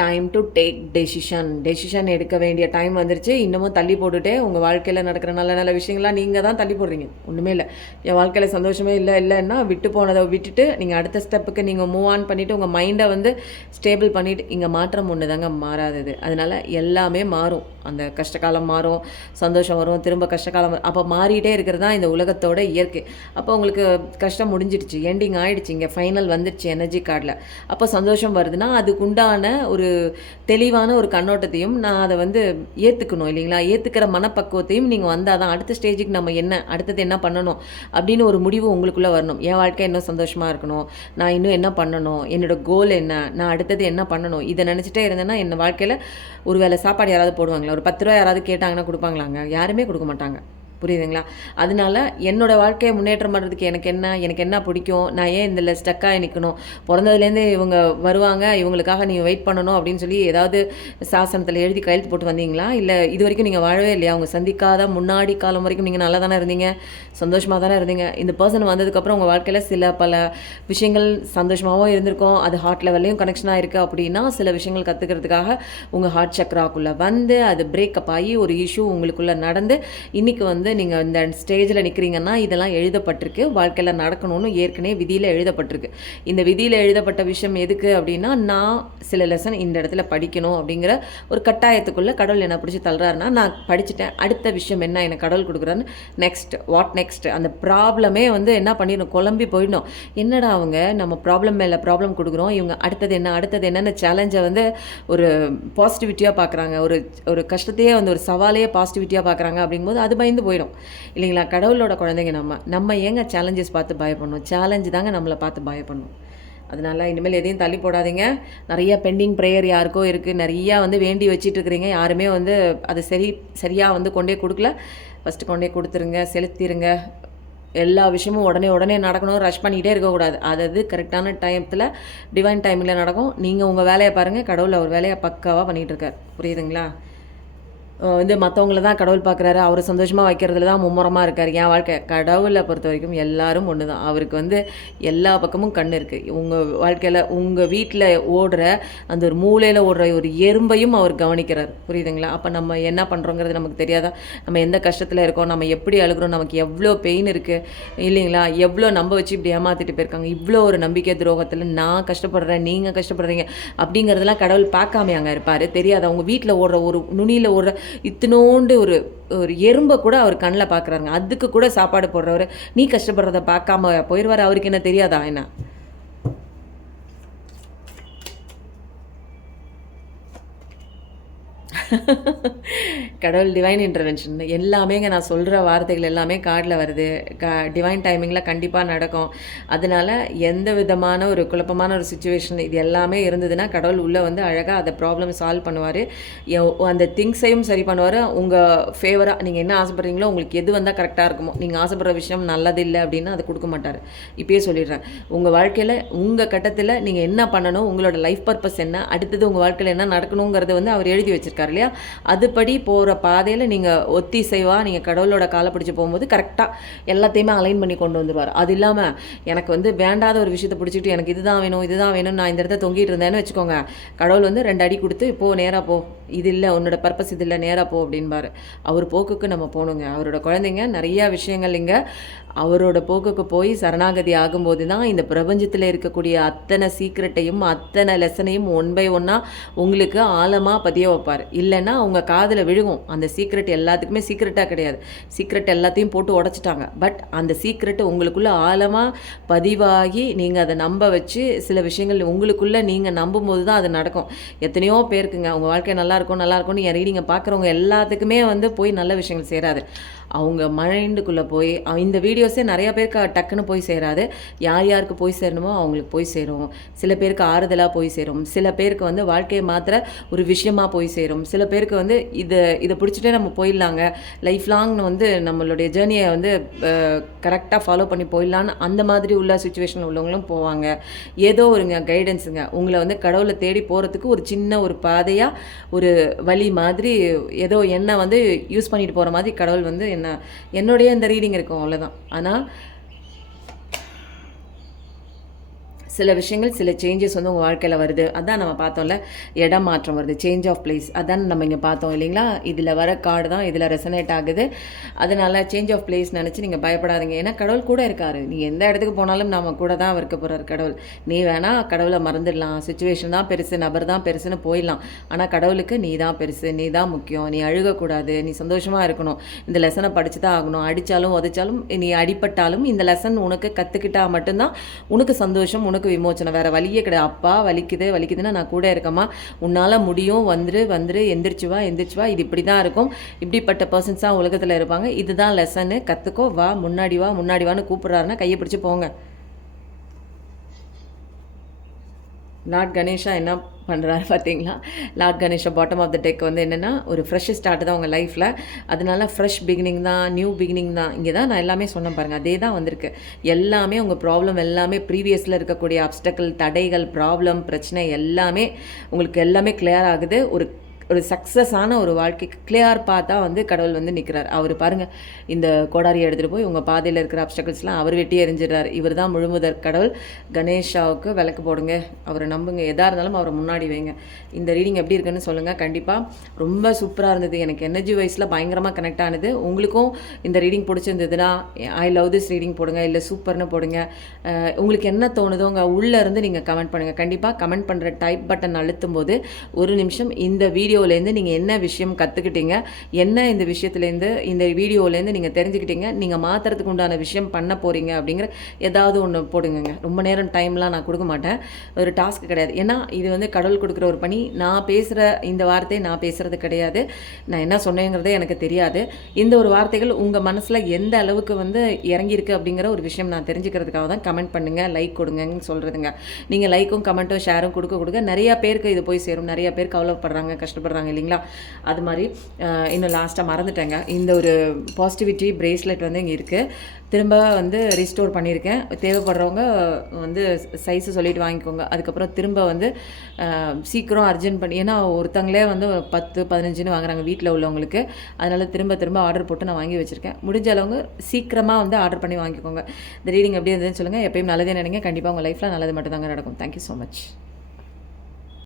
டைம் டு டேக் டெசிஷன் எடுக்க வேண்டிய டைம் வந்துருச்சு. இன்னமும் தள்ளி போட்டுகிட்டே உங்கள் வாழ்க்கையில் நடக்கிற நல்ல நல்ல விஷயங்கள்லாம் நீங்கள் தான் தள்ளி போடுறீங்க. ஒன்றுமே இல்லை, என் வாழ்க்கையில் சந்தோஷமே இல்லைன்னா விட்டு போனதை விட்டுட்டு நீங்கள் அடுத்த ஸ்டெப்புக்கு நீங்கள் மூவ் ஆன் பண்ணிவிட்டு உங்கள் மைண்டை வந்து ஸ்டேபிள் பண்ணிவிட்டு, இங்கே மாற்றம் ஒன்று தாங்க மாறாதது. அதனால் எல்லாமே மாறும். அந்த கஷ்டகாலம் மாறும், சந்தோஷம் வரும், திரும்ப கஷ்டகாலம் வரும். அப்போ மாறிட்டே இருக்கிறது தான் இந்த உலகத்தோட இயற்கை. அப்போ உங்களுக்கு கஷ்டம் முடிஞ்சிடுச்சு, எண்டிங் ஆகிடுச்சு, இங்கே ஃபைனல் வந்துடுச்சு எனர்ஜி கார்டில். அப்போ சந்தோஷம் வருதுன்னா அதுக்குண்டான ஒரு தெளிவான ஒரு கண்ணோட்டத்தையும் நான் அதை வந்து ஏற்றுக்கணும் இல்லைங்களா? ஏற்றுக்கிற மனப்பக்குவத்தையும் நீங்கள் வந்தால் தான் அடுத்த ஸ்டேஜுக்கு நம்ம அடுத்தது என்ன பண்ணணும் அப்படின்னு ஒரு முடிவு உங்களுக்குள்ளே வரணும். என் வாழ்க்கை இன்னும் சந்தோஷமாக இருக்கணும், நான் இன்னும் என்ன பண்ணணும், என்னோடய கோல் என்ன, நான் அடுத்தது என்ன பண்ணணும், இதை நினச்சிட்டே இருந்தேன்னா என் வாழ்க்கையில் ஒரு வேளை சாப்பாடு யாராவது போடுவாங்களா? ஒரு 10 ரூபா யாராவது கேட்டாங்கன்னா கொடுப்பாங்களாங்க? யாருமே கொடுக்க மாட்டாங்க. புரியுதுங்களா? அதனால என்னோட வாழ்க்கைய முன்னேற்றம் பண்ணுறதுக்கு எனக்கு என்ன பிடிக்கும்? நான் ஏன் இதில ஸ்டக்காகி நிக்கணும்? பொறந்ததுலேருந்தே இவங்க வருவாங்க, இவங்களுக்காக நீ வெயிட் பண்ணணும் அப்படின்னு சொல்லி ஏதாவது சாசனத்தில எழுதி கையெழுத்து போட்டு வந்தீங்களா? இல்ல இதுவரைக்கும் நீங்க வாழவே இல்லையா? அவங்க சந்திக்காத முன்னாடி காலம் வரைக்கும் நீங்க நல்லா தானே இருந்தீங்க. சந்தோஷமா தானே இருந்தீங்க. இந்த பெர்சன் வந்ததுக்கப்புறம் உங்க வாழ்க்கையில பல விஷயங்கள் சந்தோஷமாவும் இருந்திருக்கும். அது ஹார்ட் லெவல்லயும் கனெக்ஷன் ஆயிருக்கு அப்படின்னா, சில விஷயங்கள் கத்துக்கிறதுக்காக உங்க ஹார்ட் சக்ராக்குள்ள வந்து, அது பிரேக்கப் ஆகி ஒரு இஷ்யூ உங்களுக்குள்ள நடந்து, இன்னைக்கு வந்து நீங்கள் இந்த ஸ்டேஜில் நிற்கிறீங்கன்னா இதெல்லாம் எழுதப்பட்டிருக்கு, வாழ்க்கையில் நடக்கணும்னு ஏற்கனவே விதியில் எழுதப்பட்டிருக்கு. இந்த விதியில் எழுதப்பட்ட விஷயம் எதுக்கு அப்படின்னா, நான் சில லெசன் இந்த இடத்துல படிக்கணும் அப்படிங்கிற ஒரு கட்டாயத்துக்குள்ளே கடவுள் என்னை பிடிச்சி தள்ளுறாருன்னா, நான் படிச்சுட்டேன், அடுத்த விஷயம் என்ன எனக்கு கடவுள் கொடுக்குறான்னு நெக்ஸ்ட் அந்த ப்ராப்ளமே வந்து என்ன பண்ணிடணும், குழம்பி போயிடணும். என்னடா அவங்க நம்ம ப்ராப்ளம் மேலே ப்ராப்ளம் கொடுக்குறோம், இவங்க அடுத்தது என்னென்ன சேலஞ்சை வந்து ஒரு பாசிட்டிவிட்டியாக பார்க்குறாங்க, ஒரு கஷ்டத்தையே வந்து ஒரு சவாலையே பாசிட்டிவிட்டியாக பார்க்குறாங்க அப்படிங்கும்போது அது பயந்து போயிடும் இல்லைங்களா? கடவுளோட குழந்தைங்க நம்ம ஏங்க சேலஞ்சஸ் பார்த்து பயப்படணும்? சேலஞ்சு தாங்க நம்மளை பார்த்து பயப்படணும். அதனால இனிமேல் எதையும் தள்ளி போடாதீங்க. நிறைய பெண்டிங் ப்ரேயர் யாருக்கோ இருக்குது, நிறையா வந்து வேண்டி வச்சிட்டு இருக்கிறீங்க, யாருமே வந்து அது சரியாக வந்து கொண்டே கொடுக்கல. ஃபஸ்ட்டு கொண்டே கொடுத்துருங்க, செலுத்திடுங்க. எல்லா விஷயமும் உடனே நடக்கணும், ரஷ் பண்ணிக்கிட்டே இருக்கக்கூடாது. அது கரெக்டான டைமத்தில் டிவைன் டைமில் நடக்கும். நீங்கள் உங்கள் வேலையை பாருங்கள், கடவுள் அவர் வேலையை பக்காவாக பண்ணிகிட்டு இருக்கார். புரியுதுங்களா? வந்து மற்றவங்கள தான் கடவுள் பார்க்குறாரு, அவர் சந்தோஷமாக வைக்கிறதுல தான் மும்முரமாக இருக்கார். என் வாழ்க்கை கடவுளை பொறுத்த வரைக்கும் எல்லாரும் ஒன்று தான். அவருக்கு வந்து எல்லா பக்கமும் கண் இருக்குது. உங்கள் வாழ்க்கையில் உங்கள் வீட்டில் ஓடுற அந்த ஒரு மூலையில் ஓடுற ஒரு எறும்பையும் அவர் கவனிக்கிறார். புரியுதுங்களா? அப்போ நம்ம என்ன பண்ணுறோங்கிறது நமக்கு தெரியாதா? நம்ம எந்த கஷ்டத்தில் இருக்கோம், நம்ம எப்படி அழுகிறோம், நமக்கு எவ்வளோ பெயின் இருக்குது இல்லைங்களா? எவ்வளோ நம்ப வச்சு இப்படி ஏமாற்றிட்டு போயிருக்காங்க. இவ்வளோ ஒரு நம்பிக்கை துரோகத்தில் நான் கஷ்டப்படுறேன், நீங்கள் கஷ்டப்படுறீங்க அப்படிங்கிறதெல்லாம் கடவுள் பார்க்காம அங்கே இருப்பார். தெரியாதா? உங்கள் வீட்டில் ஓடுற ஒரு நுனியில் ஓடுற இத்தினோண்டு ஒரு எறும்பை கூட அவர் கண்ணில் பார்க்குறாருங்க. அதுக்கு கூட சாப்பாடு போடுறவர் நீ கஷ்டப்படுறத பார்க்காம போயிடுவார். அவருக்கு என்ன தெரியாதா என்ன? கடவுள் டிவைன் இன்டர்வென்ஷன் எல்லாமேங்க. நான் சொல்கிற வார்த்தைகள் எல்லாமே கார்டில் வருது. டிவைன் டைமிங்கில் கண்டிப்பாக நடக்கும். அதனால் எந்த விதமான ஒரு குழப்பமான ஒரு சுச்சுவேஷன் இது எல்லாமே இருந்ததுன்னா கடவுள் உள்ளே வந்து அழகாக அதை ப்ராப்ளம் சால்வ் பண்ணுவார். அந்த திங்ஸையும் சரி பண்ணுவார். உங்கள் ஃபேவராக நீங்கள் என்ன ஆசைப்படுறீங்களோ, உங்களுக்கு எது வந்தால் கரெக்டாக இருக்குமோ, நீங்கள் ஆசைப்படுற விஷயம் நல்லது இல்லை அப்படின்னா அதை கொடுக்க மாட்டார். இப்பயே சொல்லிடுறேன். உங்கள் வாழ்க்கையில் உங்கள் கட்டத்தில் நீங்கள் என்ன பண்ணணும், உங்களோட லைஃப் பர்பஸ் என்ன, அடுத்தது உங்கள் வாழ்க்கையில் என்ன நடக்கணுங்கிறத வந்து அவர் எழுதி வச்சிருக்காரு இல்லையா? அதுபடி போகிற பாதையில் நீங்கள் ஒத்திசைவாக நீங்கள் கடவுளோட காலை பிடிச்சி போகும்போது கரெக்டாக எல்லாத்தையுமே அலைன் பண்ணி கொண்டு வந்துடுவார். அது இல்லாமல் எனக்கு வந்து வேண்டாத ஒரு விஷயத்தை பிடிச்சிட்டு எனக்கு இதுதான் வேணும் நான் இந்த இடத்த தொங்கிட்டு இருந்தேன்னு வச்சுக்கோங்க, கடவுள் வந்து 2 அடி கொடுத்து போ, நேராக போ, இது இல்லை உன்னோட பர்பஸ், இது இல்லை, நேராக போ அப்படின்பாரு. அவர் போக்குக்கு நம்ம போகணுங்க. அவரோட குழந்தைங்க நிறையா விஷயங்கள் இங்கே அவரோட போக்குக்கு போய் சரணாகதி ஆகும்போது தான் இந்த பிரபஞ்சத்தில் இருக்கக்கூடிய அத்தனை சீக்ரெட்டையும் அத்தனை லெசனையும் ஒன் பை ஒன்னாக உங்களுக்கு ஆழமாக பதிய வைப்பார். இல்லைன்னா உங்கள் காதில் விழுகும். அந்த சீக்ரெட் எல்லாத்துக்குமே சீக்ரெட்டாக கிடையாது. சீக்ரெட் எல்லாத்தையும் போட்டு உடச்சிட்டாங்க. பட் அந்த சீக்ரெட்டு உங்களுக்குள்ளே ஆழமாக பதிவாகி நீங்கள் அதை நம்ப வச்சு சில விஷயங்கள் உங்களுக்குள்ளே நீங்கள் நம்பும்போது தான் அது நடக்கும். எத்தனையோ பேருக்குங்க உங்கள் வாழ்க்கை நல்லாயிருக்கும்னு என் ரீடிங்கை பார்க்குறவங்க எல்லாத்துக்குமே வந்து போய் நல்ல விஷயங்கள் சேராது. அவங்க மைண்டுக்குள்ளே போய் இந்த வீடியோஸே நிறையா பேருக்கு டக்குன்னு போய் சேராது. யாருக்கு போய் சேரணுமோ அவங்களுக்கு போய் சேரும். சில பேருக்கு ஆறுதலாக போய் சேரும். சில பேருக்கு வந்து வாழ்க்கையை மாத்திர ஒரு விஷயமாக போய் சேரும். சில பேருக்கு வந்து இதை பிடிச்சிட்டே நம்ம போயிடலாங்க, லைஃப் லாங்னு வந்து நம்மளுடைய ஜேர்னியை வந்து கரெக்டாக ஃபாலோ பண்ணி போயிடலான்னு அந்த மாதிரி உள்ள சுச்சுவேஷன் உள்ளவங்களும் போவாங்க. ஏதோ ஒருங்க கைடன்ஸுங்க உங்களை வந்து கடவுளை தேடி போகிறதுக்கு ஒரு சின்ன ஒரு பாதையாக ஒரு வழி மாதிரி ஏதோ என்ன வந்து யூஸ் பண்ணிட்டு போகிற மாதிரி கடவுள் வந்து என்னுடைய இந்த ரீடிங் இருக்கும், அவ்வளோதான். ஆனால் சில விஷயங்கள் சில சேஞ்சஸ் வந்து உங்கள் வாழ்க்கையில் வருது. அதான் நம்ம பார்த்தோம்ல, இடம் மாற்றம் வருது, சேஞ்ச் ஆஃப் பிளேஸ். அதான் நம்ம இங்கே பார்த்தோம் இல்லைங்களா? இதில் வர கார்டு தான் இதில் ரெசனேட் ஆகுது. அதனால் சேஞ்ச் ஆஃப் பிளேஸ் நினச்சி நீங்கள் பயப்படாதீங்க. ஏன்னா கடவுள் கூட இருக்கார். நீங்கள் எந்த இடத்துக்கு போனாலும் நம்ம கூட தான் இருக்க போகிறார் கடவுள். நீ வேணால் கடவுளை மறந்துடலாம், சுச்சுவேஷன் தான் பெருசு, நபர் தான் பெருசுன்னு போயிடலாம். ஆனால் கடவுளுக்கு நீ தான் பெருசு, நீ தான் முக்கியம். நீ அழுகக்கூடாது, நீ சந்தோஷமாக இருக்கணும், இந்த லெசனை படித்து தான் ஆகணும். அடித்தாலும் உதைச்சாலும் நீ அடிப்பட்டாலும் இந்த லெசன் உனக்கு கற்றுக்கிட்டால் மட்டும்தான் உனக்கு சந்தோஷம், உனக்கு விமோச்சனம். வேற வழியே கிடையாது. அப்பா வலிக்குதுன்னா நான் கூட இருக்கமா, உன்னால் முடியும், வந்துரு எந்திரிச்சு வா, இது இப்படி தான் இருக்கும். இப்படிப்பட்ட பர்சன்ஸ் தான் உலகத்தில் இருப்பாங்க. இதுதான் லெசனு, கற்றுக்கோ, வா முன்னாடி வான்னு கூப்பிட்றாருன்னா கையை பிடிச்சி போங்க. லார்ட் கணேஷா என்ன பண்ணுறாரு பார்த்தீங்களா? Lord Ganesha bottom of the deck வந்து என்னென்னா, ஒரு ஃப்ரெஷ் ஸ்டார்ட் தான் உங்கள் லைஃப்பில். அதனால ஃப்ரெஷ் பிகினிங் தான், நியூ பிகினிங் தான். இங்கே தான் நான் எல்லாமே சொன்னேன் பாருங்கள், அதே தான் வந்திருக்கு. எல்லாமே உங்கள் ப்ராப்ளம் எல்லாமே ப்ரீவியஸில் இருக்கக்கூடிய அப்டக்கிள், தடைகள், ப்ராப்ளம், பிரச்சனை எல்லாமே உங்களுக்கு எல்லாமே கிளியர் ஆகுது. ஒரு ஒரு சக்ஸஸான ஒரு வாழ்க்கைக்கு கிளியர் பார்த்தா வந்து கடவுள் வந்து நிற்கிறார். அவர் பாருங்கள், இந்த கோடாரியை எடுத்துகிட்டு போய் உங்கள் பாதையில் இருக்கிற அப்டக்கிள்ஸ்லாம் அவர் வெட்டி எறிஞ்சிடுறாரு. இவர் தான் முழுமுதற் கடவுள். கணேஷாவுக்கு விளக்கு போடுங்க, அவரை நம்புங்க, எதாக இருந்தாலும் அவரை முன்னாடி வைங்க. இந்த ரீடிங் எப்படி இருக்குன்னு சொல்லுங்கள். கண்டிப்பாக ரொம்ப சூப்பராக இருந்தது. எனக்கு எனர்ஜி வைஸில் பயங்கரமாக கனெக்ட் ஆனது. உங்களுக்கும் இந்த ரீடிங் பிடிச்சிருந்ததுன்னா ஐ லவ் திஸ் ரீடிங் போடுங்க, இல்லை சூப்பர்னு போடுங்க. உங்களுக்கு என்ன தோணுதோங்க உள்ளே இருந்து நீங்கள் கமெண்ட் பண்ணுங்கள். கண்டிப்பாக கமெண்ட் பண்ணுற டைப் பட்டன் அழுத்தும் போது ஒரு நிமிஷம் இந்த வீடியோலேருந்து நீங்கள் என்ன விஷயம் கற்றுக்கிட்டீங்க, என்ன இந்த விஷயத்துலேருந்து இந்த வீடியோலேருந்து நீங்கள் தெரிஞ்சுக்கிட்டீங்க, நீங்கள் மாற்றுறதுக்கு உண்டான விஷயம் பண்ண போகிறீங்க அப்படிங்கிற ஏதாவது ஒன்று போடுங்க. ரொம்ப நேரம் டைம்லாம் நான் கொடுக்க மாட்டேன், ஒரு டாஸ்க் கிடையாது. ஏன்னா இது வந்து கடவுள் கொடுக்குற ஒரு பணி. நான் பேசுகிற இந்த வார்த்தையை நான் பேசுகிறது கிடையாது, நான் என்ன சொன்னேங்கிறதே எனக்கு தெரியாது. இந்த ஒரு வார்த்தைகள் உங்கள் மனசில் எந்த அளவுக்கு வந்து இறங்கியிருக்கு அப்படிங்கிற ஒரு விஷயம் நான் தெரிஞ்சுக்கிறதுக்காக தான் கமெண்ட் பண்ணுங்கள், லைக் கொடுங்கன்னு சொல்கிறதுங்க. நீங்கள் லைக்கும் கமெண்ட்டும் ஷேரும் கொடுக்க நிறையா பேருக்கு இது போய் சேரும். நிறையா பேர் கவலைப்படுறாங்க, கஷ்டப்படுறாங்க இல்லைங்களா? அது மாதிரி இன்னும் லாஸ்ட்டாக மறந்துட்டேங்க, இந்த ஒரு பாசிட்டிவிட்டி பிரேஸ்லெட் வந்து இங்கே இருக்குது. திரும்ப வந்து ரீஸ்டோர் பண்ணியிருக்கேன். தேவைப்படுறவங்க வந்து சைஸை சொல்லிவிட்டு வாங்கிக்கோங்க. அதுக்கப்புறம் திரும்ப வந்து சீக்கிரம் அர்ஜென்ட் பண்ணி, ஏன்னா ஒருத்தங்களே வந்து 10-15 வாங்குறாங்க வீட்டில் உள்ளவங்களுக்கு. அதனால் திரும்ப ஆர்டர் போட்டு நான் வாங்கி வச்சுருக்கேன். முடிஞ்ச அளவுங்க சீக்கிரமாக வந்து ஆர்டர் பண்ணி வாங்கிக்கோங்க. இந்த ரீடிங் எப்படி இருந்ததுன்னு சொல்லுங்கள். எப்பயும் நல்லதே நினைங்க. கண்டிப்பாக உங்கள் லைஃப்பில் நல்லது மட்டும் தாங்க நடக்கும். Thank you so much.